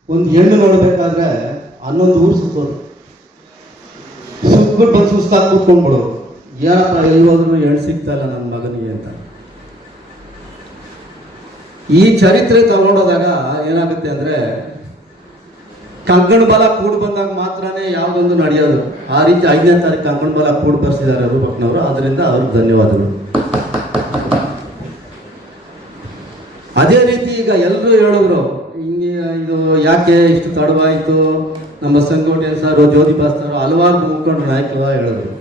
ಒಂದು ಹೆಣ್ಣು ನೋಡಬೇಕಾದ್ರೆ 11 ಊರು ಸುತ್ತೋರು, ಸುತ್ತಬಿಟ್ಟು ಬಂದು ಸುಸ್ತಾಗಿ ಕೂತ್ಕೊಂಡ್ಬಿಡೋರು, ಏನಪ್ಪ ಎಲ್ಲಿ ಹೋದ್ರು ಹೆಣ್ಣು ಸಿಗ್ತಾ ಇಲ್ಲ ನನ್ನ ಮಗನಿಗೆ ಅಂತ. ಈ ಚರಿತ್ರೆ ತಗೊಂಡೋದಾಗ ಏನಾಗುತ್ತೆ ಅಂದರೆ, ಕಂಕಣ ಬಲ ಕೂಡಿ ಬಂದಾಗ ಮಾತ್ರನೇ ಯಾವುದೊಂದು ನಡೆಯೋದು. ಆ ರೀತಿ 5ನೇ ತಾರೀಕು ಕಂಕಣ ಬಲ ಕೂಡಿ ಬರ್ಸಿದ್ದಾರೆ ರೂಪಕ್ನವರು, ಅದರಿಂದ ಅವ್ರಿಗೆ ಧನ್ಯವಾದಗಳು. ಅದೇ ರೀತಿ ಈಗ ಎಲ್ಲರೂ ಹೇಳಿದ್ರು, ಹಿಂಗೆ ಇದು ಯಾಕೆ ಇಷ್ಟು ತಡವಾಯಿತು, ನಮ್ಮ ಸಂಕೋಟೆನ್ ಸರ್, ಜ್ಯೋತಿ ಸರ್, ಹಲವಾರು ಮುಖಂಡರು ನಾಯಕರು ಹೇಳಿದ್ರು.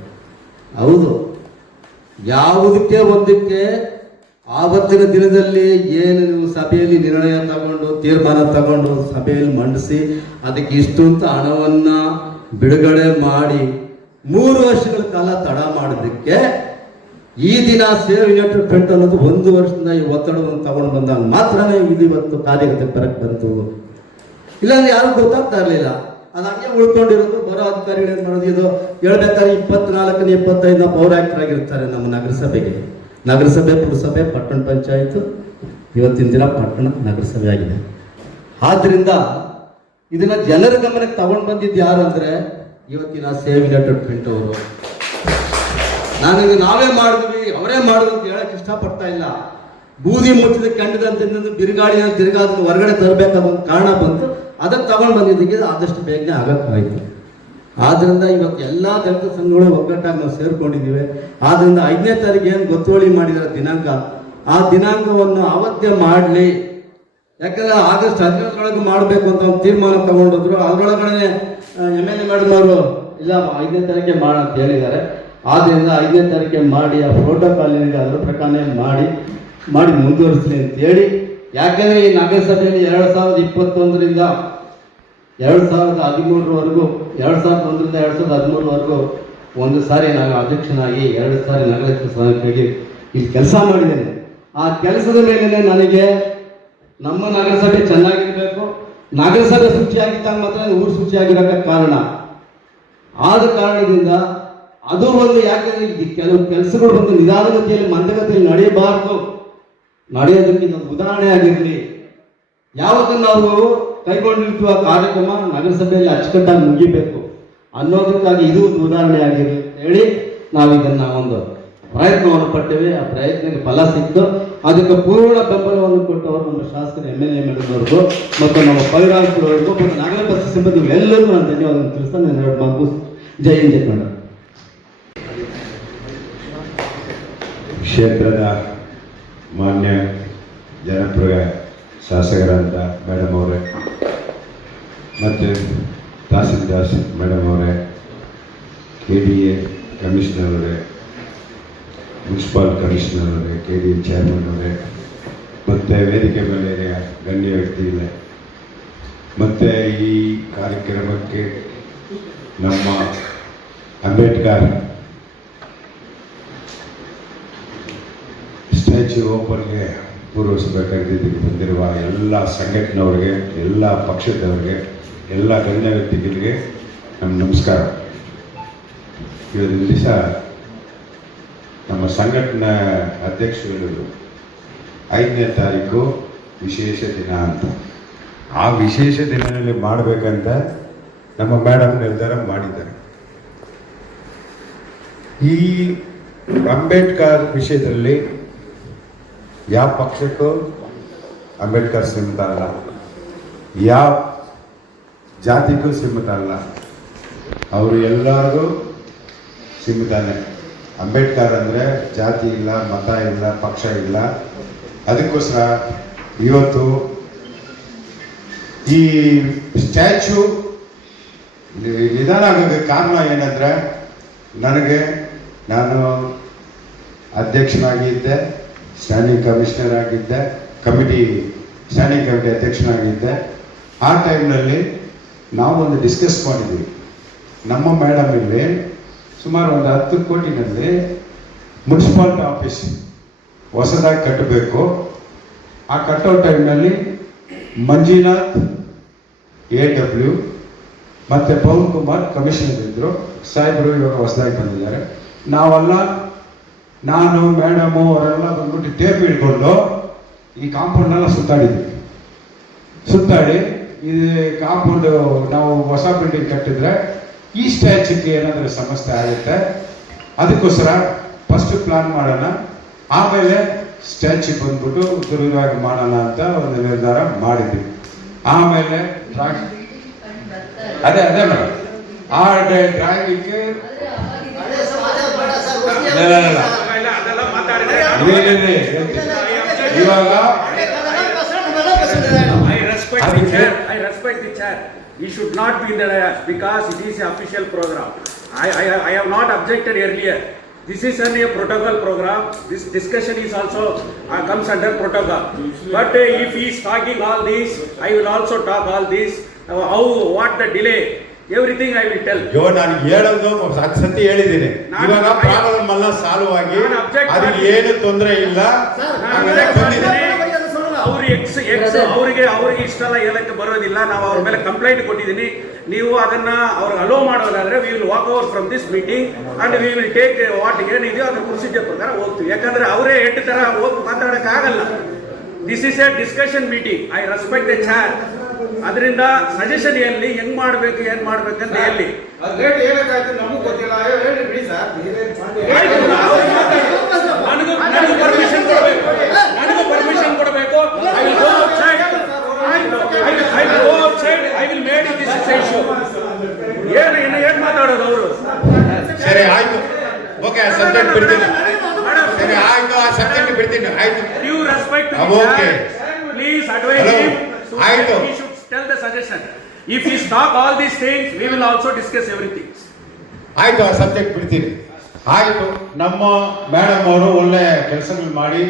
ಹೌದು, ಯಾವುದಕ್ಕೆ ಒಂದಕ್ಕೆ ಆವತ್ತಿನ ದಿನದಲ್ಲಿ ಏನು ನೀವು ಸಭೆಯಲ್ಲಿ ನಿರ್ಣಯ ತಗೊಂಡು ತೀರ್ಮಾನ ತಗೊಂಡು ಸಭೆಯಲ್ಲಿ ಮಂಡಿಸಿ ಅದಕ್ಕೆ ಇಷ್ಟು ಅಂತ ಹಣವನ್ನು ಬಿಡುಗಡೆ ಮಾಡಿ 3 ವರ್ಷಗಳ ಕಾಲ ತಡ ಮಾಡೋದಕ್ಕೆ ಈ ದಿನ ಸೇವ್ ಯುನೈಟೆಡ್ ಫ್ರಂಟ್ ಅನ್ನೋದು 1 ವರ್ಷದಿಂದ ಈ ಒತ್ತಡವನ್ನು ತಗೊಂಡು ಬಂದಾಗ ಮಾತ್ರನೇ ಇದು ಇವತ್ತು ಕಾರ್ಯಗತಕ್ಕೆ ಬರಕ್ಕೆ ಬಂತು. ಇಲ್ಲಾಂದ್ರೆ ಯಾರು ಗೊತ್ತಾಗ್ತಾ ಇರಲಿಲ್ಲ. ಅದು ಹಂಗೆ ಉಳ್ಕೊಂಡಿರೋದು. ಬರೋ ಅಧಿಕಾರಿಗಳು ಏನು ಮಾಡೋದು, ಇದು ಹೇಳ್ಬೇಕಾದ್ರೆ 24ನೇ 25ನೇ ಪೌರಾಯುಕ್ತರಾಗಿರ್ತಾರೆ ನಮ್ಮ ನಗರಸಭೆಗೆ. ನಗರಸಭೆ, ಪುರಸಭೆ, ಪಟ್ಟಣ ಪಂಚಾಯತ್, ಇವತ್ತಿನ ದಿನ ಪಟ್ಟಣ ನಗರಸಭೆ ಆಗಿದೆ. ಆದ್ದರಿಂದ ಇದನ್ನ ಜನರ ಗಮನಕ್ಕೆ ತಗೊಂಡು ಬಂದಿದ್ದು ಯಾರು ಅಂದರೆ ಇವತ್ತಿನ ಸೇವ್ ಯುನೈಟೆಡ್ ಫ್ರಂಟ್ ಅವರು. ನಾವೇ ಮಾಡಿದ್ವಿ, ಅವರೇ ಮಾಡಿದ್ವಿ ಅಂತ ಹೇಳಕ್ ಇಷ್ಟಪಡ್ತಾ ಇಲ್ಲ. ಬೂದಿ ಮುಚ್ಚಿದ ಕೆಂಡದಂತ ಬಿರುಗಾಳಿನ ತಿರುಗಾದನ್ನು ಹೊರಗಡೆ ತರಬೇಕಾದ ಒಂದು ಕಾರಣ ಬಂತು, ಅದಕ್ಕೆ ತಗೊಂಡು ಬಂದಿದ್ದಕ್ಕೆ ಆದಷ್ಟು ಬೇಗನೆ ಆಗಕ್ಕಾಯಿತು. ಆದ್ದರಿಂದ ಇವತ್ತು ಎಲ್ಲ ದಲಿತ ಸಂಘಗಳು ಒಗ್ಗಟ್ಟಾಗಿ ನಾವು ಸೇರ್ಕೊಂಡಿದ್ದೀವಿ. ಆದ್ದರಿಂದ 5ನೇ ತಾರೀಕು ಏನು ಗೊತ್ತುವಳಿ ಮಾಡಿದ್ದಾರೆ ದಿನಾಂಕ, ಆ ದಿನಾಂಕವನ್ನು ಅವತ್ತೇ ಮಾಡಲಿ. ಯಾಕಂದರೆ ಆಗಸ್ಟ್ 15ರೊಳಗೆ ಮಾಡಬೇಕು ಅಂತ ಒಂದು ತೀರ್ಮಾನ ತಗೊಂಡಿದ್ರು. ಅದರೊಳಗಡೆ MLA ಮೇಡಮ್ ಅವರು ಇಲ್ಲ 5ನೇ ತಾರೀಕೆ ಮಾಡ ಅಂತ ಹೇಳಿದ್ದಾರೆ. ಆದ್ದರಿಂದ 5ನೇ ತಾರೀಕೆ ಮಾಡಿ ಆ ಪ್ರೋಟೋಕಾಲ್ ಏನಿದೆ ಅದರ ಪ್ರಕಾರನೇ ಮಾಡಿ ಮುಂದುವರಿಸಲಿ ಅಂತೇಳಿ. ಯಾಕೆಂದರೆ ಈ ನಗರಸಭೆಯಲ್ಲಿ 2021ರಿಂದ 2013ವರೆಗೂ 2001ರಿಂದ 2013ವರೆಗೂ ಒಂದು ಸಾರಿ ನಾನು ಅಧ್ಯಕ್ಷನಾಗಿ 2 ಸಾರಿ ನಗರ ಸ್ಥಾನಕ್ಕಾಗಿ ಇಲ್ಲಿ ಕೆಲಸ ಮಾಡಿದ್ದೇನೆ. ಆ ಕೆಲಸದ ಮೇಲೆ ನನಗೆ ನಮ್ಮ ನಗರಸಭೆ ಚೆನ್ನಾಗಿರಬೇಕು, ನಗರಸಭೆ ಶುಚಿಯಾಗಿದ್ದಾಗ ಮಾತ್ರ ಊರು ಶುಚಿಯಾಗಿರೋಕ್ಕೆ ಕಾರಣ. ಆದ ಕಾರಣದಿಂದ ಅದು ಒಂದು, ಯಾಕಂದರೆ ಕೆಲವು ಕೆಲಸಗಳು ಬಂದು ನಿಧಾನಗತಿಯಲ್ಲಿ ಮಂದಗತಿಯಲ್ಲಿ ನಡೆಯಬಾರ್ದು, ನಡೆಯೋದಕ್ಕೆ ಇದೊಂದು ಉದಾಹರಣೆ ಆಗಿರಲಿ. ಯಾವಾಗ ನಾವು ಕೈಗೊಂಡಿರುವ ಕಾರ್ಯಕ್ರಮ ನಗರಸಭೆಯಲ್ಲಿ ಅಚ್ಚುಕಟ್ಟಾಗಿ ಮುಗಿಬೇಕು ಅನ್ನೋದಕ್ಕಾಗಿ ಇದು ಒಂದು ಉದಾಹರಣೆ ಆಗಿರಲಿ ಅಂತ ಹೇಳಿ ನಾವು ಇದನ್ನು ಒಂದು ಪ್ರಯತ್ನವನ್ನು ಪಟ್ಟೇವೆ. ಆ ಪ್ರಯತ್ನಕ್ಕೆ ಫಲ ಸಿಕ್ತು. ಅದಕ್ಕೆ ಪೂರ್ಣ ಬೆಂಬಲವನ್ನು ಕೊಟ್ಟವರು ನಮ್ಮ ಶಾಸಕರು MLA ಮೇಡಮ್ನವ್ರಿಗೂ ಮತ್ತು ನಮ್ಮ ಪೈರಾಜ್ರವರಿಗೂ ಮತ್ತು ನಗರ ಬಸ್ ಸಿಬ್ಬಂದಿಗಳು ಎಲ್ಲರಿಗೂ ನಾನು ಧನ್ಯವಾದ ತಿಳಿಸ್ತಾನೆ. ಎರಡು ಮಾತು ಜೈ ಹಿಂದ್, ಜೈ ಕನ್ನಡ. ಕ್ಷೇತ್ರದ ಮಾನ್ಯ ಜನಪ್ರಿಯ ಶಾಸಕರಾದ ಮೇಡಮ್ ಅವರೇ ಮತ್ತು ತಹಸೀಲ್ದಾರ್ ಮೇಡಮ್ ಅವರೇ, KDA ಕಮಿಷನರ್ ಅವರೇ, ಮುನ್ಸಿಪಲ್ ಕಮಿಷನರ್ ಅವರೇ, KDA ಚೇರ್ಮನ್ ಅವರೇ, ಮತ್ತು ವೇದಿಕೆ ಮೇಲೆ ಗಣ್ಯ ವ್ಯಕ್ತಿಗಳೇ, ಮತ್ತು ಈ ಕಾರ್ಯಕ್ರಮಕ್ಕೆ ನಮ್ಮ ಅಂಬೇಡ್ಕರ್ ಸ್ಟ್ಯಾಚ್ಯೂ ಓಪನ್ಗೆ ಪೂರ್ವಸಭೆಗೆ ಬಂದಿರುವ ಎಲ್ಲ ಸಂಘಟನೆಯವರಿಗೆ, ಎಲ್ಲ ಪಕ್ಷದವರಿಗೆ, ಎಲ್ಲ ಗಣ್ಯ ವ್ಯಕ್ತಿಗಳಿಗೆ ನಮ್ಮ ನಮಸ್ಕಾರ. ಇವತ್ತಿನ ದಿವಸ ನಮ್ಮ ಸಂಘಟನಾ ಅಧ್ಯಕ್ಷರು 5ನೇ ತಾರೀಕು ವಿಶೇಷ ದಿನ ಅಂತ, ಆ ವಿಶೇಷ ದಿನದಲ್ಲಿ ಮಾಡಬೇಕಂತ ನಮ್ಮ ಮೇಡಮ್ ನಿರ್ಧಾರ ಮಾಡಿದ್ದಾರೆ. ಈ ಅಂಬೇಡ್ಕರ್ ವಿಷಯದಲ್ಲಿ ಯಾವ ಪಕ್ಷಕ್ಕೂ ಅಂಬೇಡ್ಕರ್ ಸೀಮಿತ ಅಲ್ಲ, ಯಾವ ಜಾತಿಗೂ ಸೀಮಿತ ಅಲ್ಲ, ಅವರು ಎಲ್ಲರಿಗೂ ಸೀಮಿತನೇ. ಅಂಬೇಡ್ಕರ್ ಅಂದರೆ ಜಾತಿ ಇಲ್ಲ, ಮತ ಇಲ್ಲ, ಪಕ್ಷ ಇಲ್ಲ. ಅದಕ್ಕೋಸ್ಕರ ಇವತ್ತು ಈ ಸ್ಟ್ಯಾಚ್ಯೂ ನಿಧಾನ ಆಗೋಕ್ಕೆ ಕಾರಣ ಏನಂದರೆ, ನಾನು ಅಧ್ಯಕ್ಷನಾಗಿದ್ದೆ, ಸ್ಟ್ಯಾಂಡಿಂಗ್ ಕಮಿಷನರ್ ಆಗಿದ್ದೆ, ಸ್ಟ್ಯಾಂಡಿಂಗ್ ಕಮಿಟಿ ಅಧ್ಯಕ್ಷನಾಗಿದ್ದೆ. ಆ ಟೈಮ್ನಲ್ಲಿ ನಾವೊಂದು ಡಿಸ್ಕಸ್ ಮಾಡಿದ್ವಿ. ನಮ್ಮ ಮೇಡಮ್ ಇಲ್ಲಿ ಸುಮಾರು ಒಂದು 10 ಕೋಟಿನಲ್ಲಿ ಮುನ್ಸಿಪಾಲ್ಟಿ ಆಫೀಸ್ ಹೊಸದಾಗಿ ಕಟ್ಟಬೇಕು. ಆ ಕಟ್ಟೋ ಟೈಮ್ನಲ್ಲಿ ಮಂಜುನಾಥ್ AW ಮತ್ತು ಪವನ್ ಕುಮಾರ್ ಕಮಿಷನರ್ ಇದ್ದರು. ಸಾಹೇಬರು ಇವಾಗ ಹೊಸದಾಗಿ ಬಂದಿದ್ದಾರೆ. ನಾನು ಮೇಡಮು ಅವರೆಲ್ಲ ಬಂದ್ಬಿಟ್ಟು ಟೇಪ್ ಹಿಡ್ಕೊಂಡು ಈ ಕಾಂಪೌಂಡ್ನೆಲ್ಲ ಸುತ್ತಾಡಿ ಇದು ಕಾಂಪೌಂಡು ನಾವು ಹೊಸ ಬಿಲ್ಡಿಂಗ್ ಕಟ್ಟಿದ್ರೆ ಈ ಸ್ಟ್ಯಾಚ್ಯೂಗೆ ಏನಾದರೂ ಸಮಸ್ಯೆ ಆಗುತ್ತೆ, ಅದಕ್ಕೋಸ್ಕರ ಫಸ್ಟ್ ಪ್ಲಾನ್ ಮಾಡೋಣ, ಆಮೇಲೆ ಸ್ಟ್ಯಾಚ್ಯೂ ಬಂದ್ಬಿಟ್ಟು ದುರ್ಗವಾಗಿ ಮಾಡೋಣ ಅಂತ ಒಂದು ನಿರ್ಧಾರ ಮಾಡಿದ್ವಿ. ಆಮೇಲೆ ಅದೇ ಮೇಡಮ್ ಆ ಡ್ರಾಯಿಂಗಿಗೆ ಇವಾಗ I respect the chair. He should not be in the dais because it is an official program. I have not objected earlier. This is only a protocol program. This discussion is also comes under protocol. But if he is talking all this, I will also talk all this. What the delay? Everything I will tell. ನಾನು ಹೇಳೋದು 10 ಸತಿ ಹೇಳಿದ್ದೀನಿ. ಇವಾಗ problem ಎಲ್ಲ solve ಆಗಿ ಅದಕ್ಕೆ ಏನು ತೊಂದರೆ ಇಲ್ಲ. ಅವರಿಗೆ ಇಷ್ಟೆಲ್ಲ ಹೇಳಕ್ಕೆ ಬರೋದಿಲ್ಲ. ನಾವು ಅವ್ರ ಮೇಲೆ ಕಂಪ್ಲೇಂಟ್ ಕೊಟ್ಟಿದ್ದೀನಿ. ನೀವು ಅದನ್ನ ಅವ್ರಿಗೆ ಅಲೋ ಮಾಡೋದಾದ್ರೆ we will walk over from this meeting and we will take what ಏನಿದೆಯೋ ಅದ್ರ ಪ್ರೊಸೀಜರ್ ಪ್ರಕಾರ ಹೋಗ್ತೀವಿ. ಯಾಕಂದ್ರೆ ಅವರೇ 8 ತರ ಹೋಗಿ ಮಾತಾಡಕ್ ಆಗಲ್ಲ. This is a discussion meeting. I respect the chair. ಅದರಿಂದ ಸಜೆಷನ್ ಎಲ್ಲಿ ಹೆಂಗ್ ಮಾಡ್ಬೇಕು ಏನ್ ಮಾಡ್ಬೇಕಂತ ಎಲ್ಲಿ ನನಗೂ ಪರ್ಮಿಷನ್ ಕೊಡಬೇಕು. I will go outside. I will make this issue. ಏನ್ ಸರಿ ಆಯ್ತು, ಓಕೆ, ಆ ಸಬ್ಜೆಕ್ಟ್ ಬಿಡ್ತೀನಿ. ಸರಿ ಆಯ್ತು, ಆ ಸಬ್ಜೆಕ್ಟ್ ಬಿಡ್ತೀನಿ. ಆಯ್ತು, okay, Please advise Hello. him. ಆಯ್ತು. He should tell the suggestion. If he stop all these things, we will also discuss everything. ಆಯ್ತು, ಆ ಸಬ್ಜೆಕ್ಟ್ ಬಿಡ್ತೀನಿ. ಆಯ್ತು, ನಮ್ಮ ಮೇಡಮ್ ಅವರು ಒಳ್ಳೆ ಕೆಲಸಗಳು ಮಾಡಿ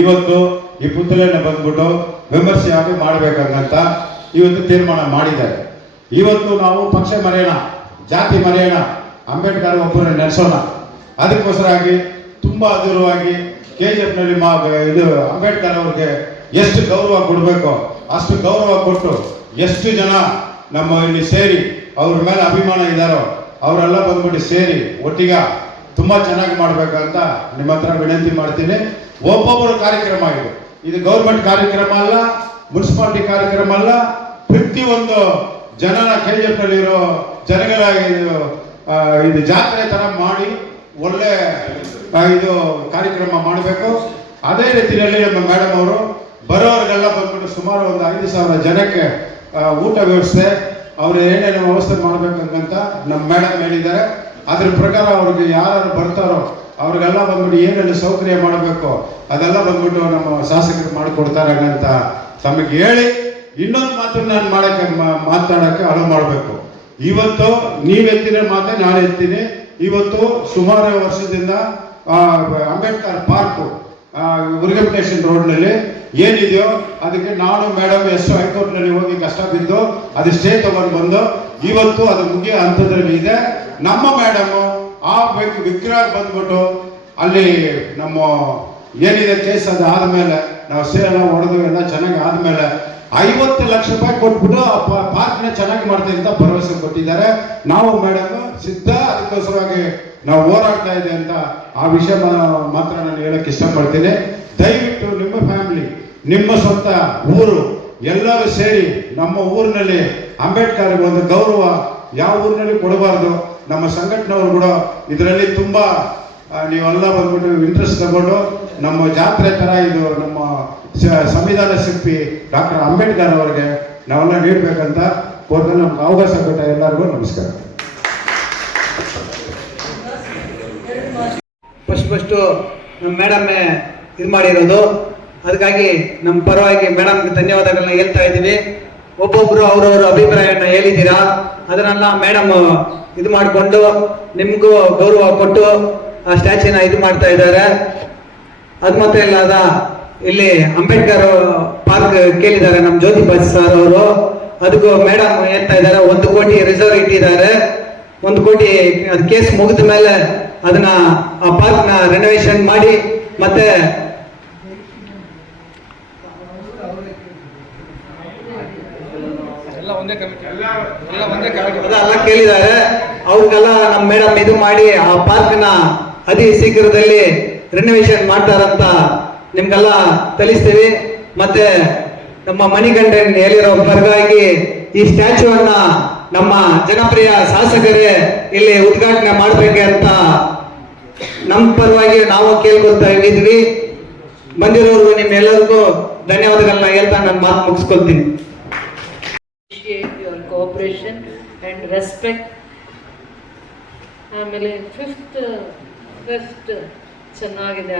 ಇವತ್ತು ಈ ಪುತ್ತಲೆಯನ್ನು ಬಂದ್ಬಿಟ್ಟು ವಿಮರ್ಶೆಯಾಗಿ ಮಾಡಬೇಕಂತ ಇವತ್ತು ತೀರ್ಮಾನ ಮಾಡಿದ್ದಾರೆ. ಇವತ್ತು ನಾವು ಪಕ್ಷ ಮರೆಯೋಣ, ಜಾತಿ ಮರೆಯೋಣ, ಅಂಬೇಡ್ಕರ್ ಒಬ್ಬರನ್ನು ನೆನೆಸೋಣ. ಅದಕ್ಕೋಸ್ಕರಾಗಿ ತುಂಬಾ ಅದ್ಭುತವಾಗಿ KGF ನಲ್ಲಿ ಇದು ಅಂಬೇಡ್ಕರ್ ಅವ್ರಿಗೆ ಎಷ್ಟು ಗೌರವ ಕೊಡಬೇಕು ಅಷ್ಟು ಗೌರವ ಕೊಟ್ಟು ಎಷ್ಟು ಜನ ನಮ್ಮ ಇಲ್ಲಿ ಸೇರಿ ಅವ್ರ ಮೇಲೆ ಅಭಿಮಾನ ಇದ್ದಾರೋ ಅವರೆಲ್ಲ ಬಂದ್ಬಿಟ್ಟು ಸೇರಿ ಒಟ್ಟಿಗೆ ತುಂಬಾ ಚೆನ್ನಾಗಿ ಮಾಡ್ಬೇಕಂತ ನಿಮ್ಮ ಹತ್ರ ವಿನಂತಿ ಮಾಡ್ತೀನಿ. ಒಬ್ಬೊಬ್ಬರ ಕಾರ್ಯಕ್ರಮ ಇದು ಗೌರ್ಮೆಂಟ್ ಕಾರ್ಯಕ್ರಮ ಅಲ್ಲ, ಮುನ್ಸಿಪಾಲಿಟಿ ಕಾರ್ಯಕ್ರಮ ಅಲ್ಲ. ಪ್ರತಿಯೊಂದು ಜನನ KGF ನಲ್ಲಿರೋ ಜನಗಳ ಇದು ಜಾತ್ರೆ ತರ ಮಾಡಿ ಒಳ್ಳೆ ಇದು ಕಾರ್ಯಕ್ರಮ ಮಾಡಬೇಕು. ಅದೇ ರೀತಿಯಲ್ಲಿ ನಮ್ಮ ಮೇಡಮ್ ಅವರು ಬರೋರಿಗೆಲ್ಲ ಬಂದ್ಬಿಟ್ಟು ಸುಮಾರು ಒಂದು 5,000 ಜನಕ್ಕೆ ಊಟ ವ್ಯವಸ್ಥೆ ಅವ್ರು ಏನೇನು ವ್ಯವಸ್ಥೆ ಮಾಡ್ಬೇಕಂತ ನಮ್ಮ ಮೇಡಮ್ ಹೇಳಿದ್ದಾರೆ. ಅದ್ರ ಪ್ರಕಾರ ಅವ್ರಿಗೆ ಯಾರು ಬರ್ತಾರೋ ಅವ್ರಿಗೆಲ್ಲ ಬಂದ್ಬಿಟ್ಟು ಏನೇನು ಸೌಕರ್ಯ ಮಾಡಬೇಕು ಅದೆಲ್ಲ ಬಂದ್ಬಿಟ್ಟು ನಮ್ಮ ಶಾಸಕರು ಮಾಡಿಕೊಡ್ತಾರೆ ಅಂತ ತಮಗೆ ಹೇಳಿ ಇನ್ನೊಂದು ಮಾತನ್ನು ನಾನು ಮಾತಾಡಕ್ಕೆ ಅನುವು ಮಾಡಬೇಕು. ಇವತ್ತು ನೀವೆತ್ತಿನ ಮಾತೆ ನಾನು ಎತ್ತೀನಿ. ಇವತ್ತು ಸುಮಾರು ವರ್ಷದಿಂದ ಅಂಬೇಡ್ಕರ್ ಪಾರ್ಕ್ ಉರ್ಗಂಟೇಶನ್ ರೋಡ್ನಲ್ಲಿ ಏನಿದೆಯೋ ಅದಕ್ಕೆ ನಾನು ಮೇಡಮ್ ಎಷ್ಟು ಹೈಕೋರ್ಟ್ನಲ್ಲಿ ಹೋಗಿ ಕಷ್ಟ ಬಿದ್ದು ಅದು ಸ್ಟೇ ತಗೊಂಡು ಬಂದು ಇವತ್ತು ಅದು ಮುಗಿಯೋ ಹಂತದಲ್ಲಿ ಇದೆ. ನಮ್ಮ ಮೇಡಮ್ ಆ ವಿಗ್ರಹ ಬಂದ್ಬಿಟ್ಟು ಅಲ್ಲಿ ನಮ್ಮ ಏನಿದೆ ಕೇಸ್ ಅದು ಆದ್ಮೇಲೆ ನಾವು ಸೇರೆಲ್ಲ ಹೊಡೆದು ಎಲ್ಲ ಚೆನ್ನಾಗಿ ಆದ್ಮೇಲೆ 50 ಲಕ್ಷ ರೂಪಾಯಿ ಕೊಟ್ಬಿಟ್ಟು ಆ ಪಾರ್ಕ್ನ ಚೆನ್ನಾಗಿ ಮಾಡ್ತೀವಿ ಅಂತ ಭರವಸೆ ಕೊಟ್ಟಿದ್ದಾರೆ. ನಾವು ಮೇಡಮ್ ಸಿದ್ಧ, ಅದಕ್ಕೋಸ್ಕರವಾಗಿ ನಾವು ಹೋರಾಡ್ತಾ ಇದೆ ಅಂತ ಆ ವಿಷಯ ಮಾತ್ರ ನಾನು ಹೇಳಕ್ ಇಷ್ಟಪಡ್ತೀನಿ. ದಯವಿಟ್ಟು ನಿಮ್ಮ ಫ್ಯಾಮಿಲಿ, ನಿಮ್ಮ ಸ್ವಂತ ಊರು ಎಲ್ಲರೂ ಸೇರಿ ನಮ್ಮ ಊರಿನಲ್ಲಿ ಅಂಬೇಡ್ಕರ್ಗೆ ಒಂದು ಗೌರವ ಯಾವ ಊರಿನಲ್ಲಿ ಕೊಡಬಾರ್ದು. ನಮ್ಮ ಸಂಘಟನೆಯವರು ಕೂಡ ಇದರಲ್ಲಿ ತುಂಬಾ ನೀವೆಲ್ಲ ಬಂದ್ಬಿಟ್ಟು ಇಂಟ್ರೆಸ್ಟ್ ತಗೊಂಡು ನಮ್ಮ ಜಾತ್ರೆ ತರ ಇದು ನಮ್ಮ ಸಂವಿಧಾನ ಶಿಲ್ಪಿ ಡಾಕ್ಟರ್ ಅಂಬೇಡ್ಕರ್ ಅವರಿಗೆ ನಾವೆಲ್ಲ ನೀಡಬೇಕಂತ ಕೋರ್ಟಲ್ಲಿ ನಮ್ಗೆ ಅವಕಾಶ ಕೊಟ್ಟ ಎಲ್ಲರಿಗೂ ನಮಸ್ಕಾರ. ಫಸ್ಟು ನಮ್ಮ ಮೇಡಮ್ಮೇ ಇದು ಮಾಡಿರೋದು, ಅದಕ್ಕಾಗಿ ನಮ್ಮ ಪರವಾಗಿ ಮೇಡಮ್ಗೆ ಧನ್ಯವಾದಗಳನ್ನ ಹೇಳ್ತಾ ಇದ್ದೀವಿ. ಒಬ್ಬೊಬ್ರು ಅವ್ರವ್ರ ಅಭಿಪ್ರಾಯನ ಹೇಳಿದ್ದೀರಾ, ಅದನ್ನೆಲ್ಲ ಮೇಡಮ್ ಇದು ಮಾಡಿಕೊಂಡು ನಿಮಗೂ ಗೌರವ ಕೊಟ್ಟು ಆ ಸ್ಟ್ಯಾಚ್ಯೂನ ಇದು ಮಾಡ್ತಾ ಇದ್ದಾರೆ. ಅದು ಮಾತ್ರ ಇಲ್ಲದ ಇಲ್ಲಿ ಅಂಬೇಡ್ಕರ್ ಪಾರ್ಕ್ ಕೇಳಿದ್ದಾರೆ ನಮ್ಮ ಜ್ಯೋತಿ ಬಸ್ ಸರ್ ಅವರು, ಅದಕ್ಕೂ ಮೇಡಮ್ ಹೇಳ್ತಾ ಇದ್ದಾರೆ 1 ಕೋಟಿ ರಿಸರ್ವ್ ಇಟ್ಟಿದ್ದಾರೆ. 1 ಕೋಟಿ ಅದು ಕೇಸ್ ಮುಗಿದ ಮೇಲೆ ಅದನ್ನ ಆ ಪಾರ್ಕ್ನ ರೆನೋವೇಷನ್ ಮಾಡಿ ಮತ್ತೆ ಅದೆಲ್ಲ ಕೇಳಿದ್ದಾರೆ. ಅವ್ರಿಗೆಲ್ಲ ನಮ್ಮ ಮೇಡಮ್ ಇದು ಮಾಡಿ ಆ ಪಾರ್ಕ್ನ ಅತಿ ಶೀಘ್ರದಲ್ಲಿ ರೆನೋವೇಷನ್ ಮಾಡ್ತಾರಂತ ನಿಮ್ಗೆಲ್ಲ ತಿಳಿಸ್ತೀವಿ. ಮತ್ತೆ ನಮ್ಮ ಮಣಿಕಂಠನ್ ಹೇಳಿರೋ ಪರವಾಗಿ ಈ ಸ್ಟ್ಯಾಚ್ಯೂವನ್ನ ನಮ್ಮ ಜನಪ್ರಿಯ ಶಾಸಕರೇ ಇಲ್ಲಿ ಉದ್ಘಾಟನೆ ಮಾಡಬೇಕೆ ಅಂತ ನಮ್ಮ ಪರವಾಗಿ ನಾವು ಕೇಳ್ಕೊಳ್ತಾ ಇದ್ದೀವಿ. ಬಂದಿರೋರ್ಗು ನಿಮ್ಮೆಲ್ಲರಿಗೂ ಧನ್ಯವಾದಗಳನ್ನ ಹೇಳ್ತಾ ನಾನು ಮಾತು ಮುಗಿಸ್ಕೊಳ್ತೀನಿ. your cooperation and respect. ಆಮೇಲೆ ಫಿಫ್ತ್ ಚೆನ್ನಾಗಿದೆ.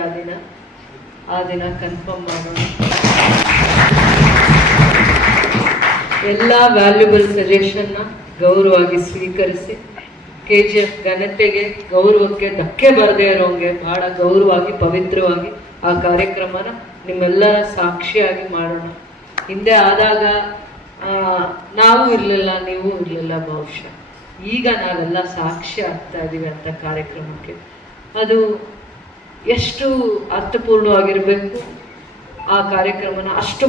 ಆ ದಿನ ಕನ್ಫರ್ಮ್ ಮಾಡೋಣ. ಎಲ್ಲ ವ್ಯಾಲ್ಯೂಬಲ್ ಸಜೆಷನ್ನ ಗೌರವವಾಗಿ ಸ್ವೀಕರಿಸಿ KGF ಘನತೆಗೆ ಗೌರವಕ್ಕೆ ಧಕ್ಕೆ ಬರದೇ ಇರೋಂಗೆ ಬಹಳ ಗೌರವವಾಗಿ ಪವಿತ್ರವಾಗಿ ಆ ಕಾರ್ಯಕ್ರಮನ ನಿಮ್ಮೆಲ್ಲರ ಸಾಕ್ಷಿಯಾಗಿ ಮಾಡೋಣ. ಹಿಂದೆ ಆದಾಗ ನಾವು ಇರಲಿಲ್ಲ, ನೀವು ಇರಲಿಲ್ಲ ಬಹುಶಃ. ಈಗ ನಾವೆಲ್ಲ ಸಾಕ್ಷಿ ಆಗ್ತಾ ಇದ್ದೀವಿ ಅಂತ ಕಾರ್ಯಕ್ರಮಕ್ಕೆ. ಅದು ಎಷ್ಟು ಅರ್ಥಪೂರ್ಣವಾಗಿರಬೇಕು ಆ ಕಾರ್ಯಕ್ರಮನ, ಅಷ್ಟು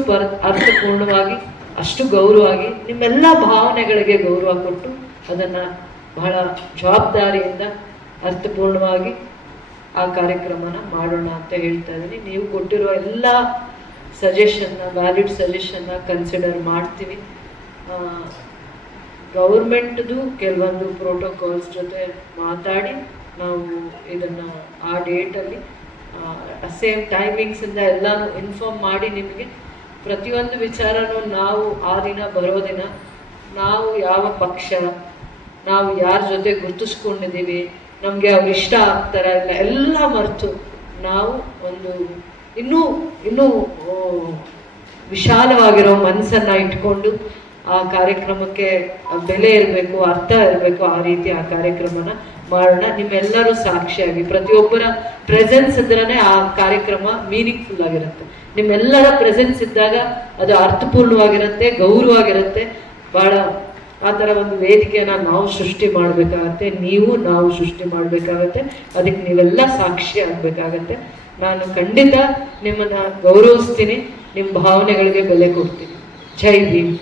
ಅರ್ಥಪೂರ್ಣವಾಗಿ, ಅಷ್ಟು ಗೌರವವಾಗಿ, ನಿಮ್ಮೆಲ್ಲ ಭಾವನೆಗಳಿಗೆ ಗೌರವ ಕೊಟ್ಟು ಅದನ್ನು ಬಹಳ ಜವಾಬ್ದಾರಿಯಿಂದ ಅರ್ಥಪೂರ್ಣವಾಗಿ ಆ ಕಾರ್ಯಕ್ರಮನ ಮಾಡೋಣ ಅಂತ ಹೇಳ್ತಾ ಇದ್ದೀನಿ. ನೀವು ಕೊಟ್ಟಿರುವ ಎಲ್ಲ ಸಜೆಷನ್ನ, ವ್ಯಾಲಿಡ್ ಸಜೆಷನ್ನ ಕನ್ಸಿಡರ್ ಮಾಡ್ತೀವಿ. ಗೌರ್ಮೆಂಟ್ದು ಕೆಲವೊಂದು ಪ್ರೋಟೋಕಾಲ್ಸ್ ಜೊತೆ ಮಾತಾಡಿ ನಾವು ಇದನ್ನು ಆ ಡೇಟಲ್ಲಿ ಸೇಮ್ ಟೈಮಿಂಗ್ಸಿಂದ ಎಲ್ಲನೂ ಇನ್ಫಾರ್ಮ್ ಮಾಡಿ ನಿಮಗೆ ಪ್ರತಿಯೊಂದು ವಿಚಾರನೂ ನಾವು ಆ ದಿನ ಬರೋ ದಿನ ನಾವು ಯಾವ ಪಕ್ಷ, ನಾವು ಯಾರ ಜೊತೆ ಗುರುತಿಸ್ಕೊಂಡಿದ್ದೀವಿ, ನಮಗೆ ಅವ್ರು ಇಷ್ಟ ಆಗ್ತಾರ ಇಲ್ಲ ಎಲ್ಲ ಮರೆತು ನಾವು ಒಂದು ಇನ್ನೂ ವಿಶಾಲವಾಗಿರೋ ಮನಸ್ಸನ್ನು ಇಟ್ಕೊಂಡು ಆ ಕಾರ್ಯಕ್ರಮಕ್ಕೆ ಬೆಲೆ ಇರಬೇಕು, ಅರ್ಥ ಇರಬೇಕು, ಆ ರೀತಿ ಆ ಕಾರ್ಯಕ್ರಮನ ಮಾಡೋಣ. ನಿಮ್ಮೆಲ್ಲರೂ ಸಾಕ್ಷಿಯಾಗಿ ಪ್ರತಿಯೊಬ್ಬರ ಪ್ರೆಸೆನ್ಸ್ ಇದ್ರೇ ಆ ಕಾರ್ಯಕ್ರಮ ಮೀನಿಂಗ್ಫುಲ್ ಆಗಿರುತ್ತೆ. ನಿಮ್ಮೆಲ್ಲರ ಪ್ರೆಸೆನ್ಸ್ ಇದ್ದಾಗ ಅದು ಅರ್ಥಪೂರ್ಣವಾಗಿರುತ್ತೆ, ಗೌರವವಾಗಿರುತ್ತೆ. ಭಾಳ ಆ ಥರ ಒಂದು ವೇದಿಕೆಯನ್ನು ನಾವು ಸೃಷ್ಟಿ ಮಾಡಬೇಕಾಗತ್ತೆ, ನಾವು ಸೃಷ್ಟಿ ಮಾಡಬೇಕಾಗತ್ತೆ. ಅದಕ್ಕೆ ನೀವೆಲ್ಲ ಸಾಕ್ಷಿ ಆಗಬೇಕಾಗತ್ತೆ. ನಾನು ಖಂಡಿತ ನಿಮ್ಮನ್ನು ಗೌರವಿಸ್ತೀನಿ, ನಿಮ್ಮ ಭಾವನೆಗಳಿಗೆ ಬೆಲೆ ಕೊಡ್ತೀನಿ. ಜೈ ಭೀಮ್.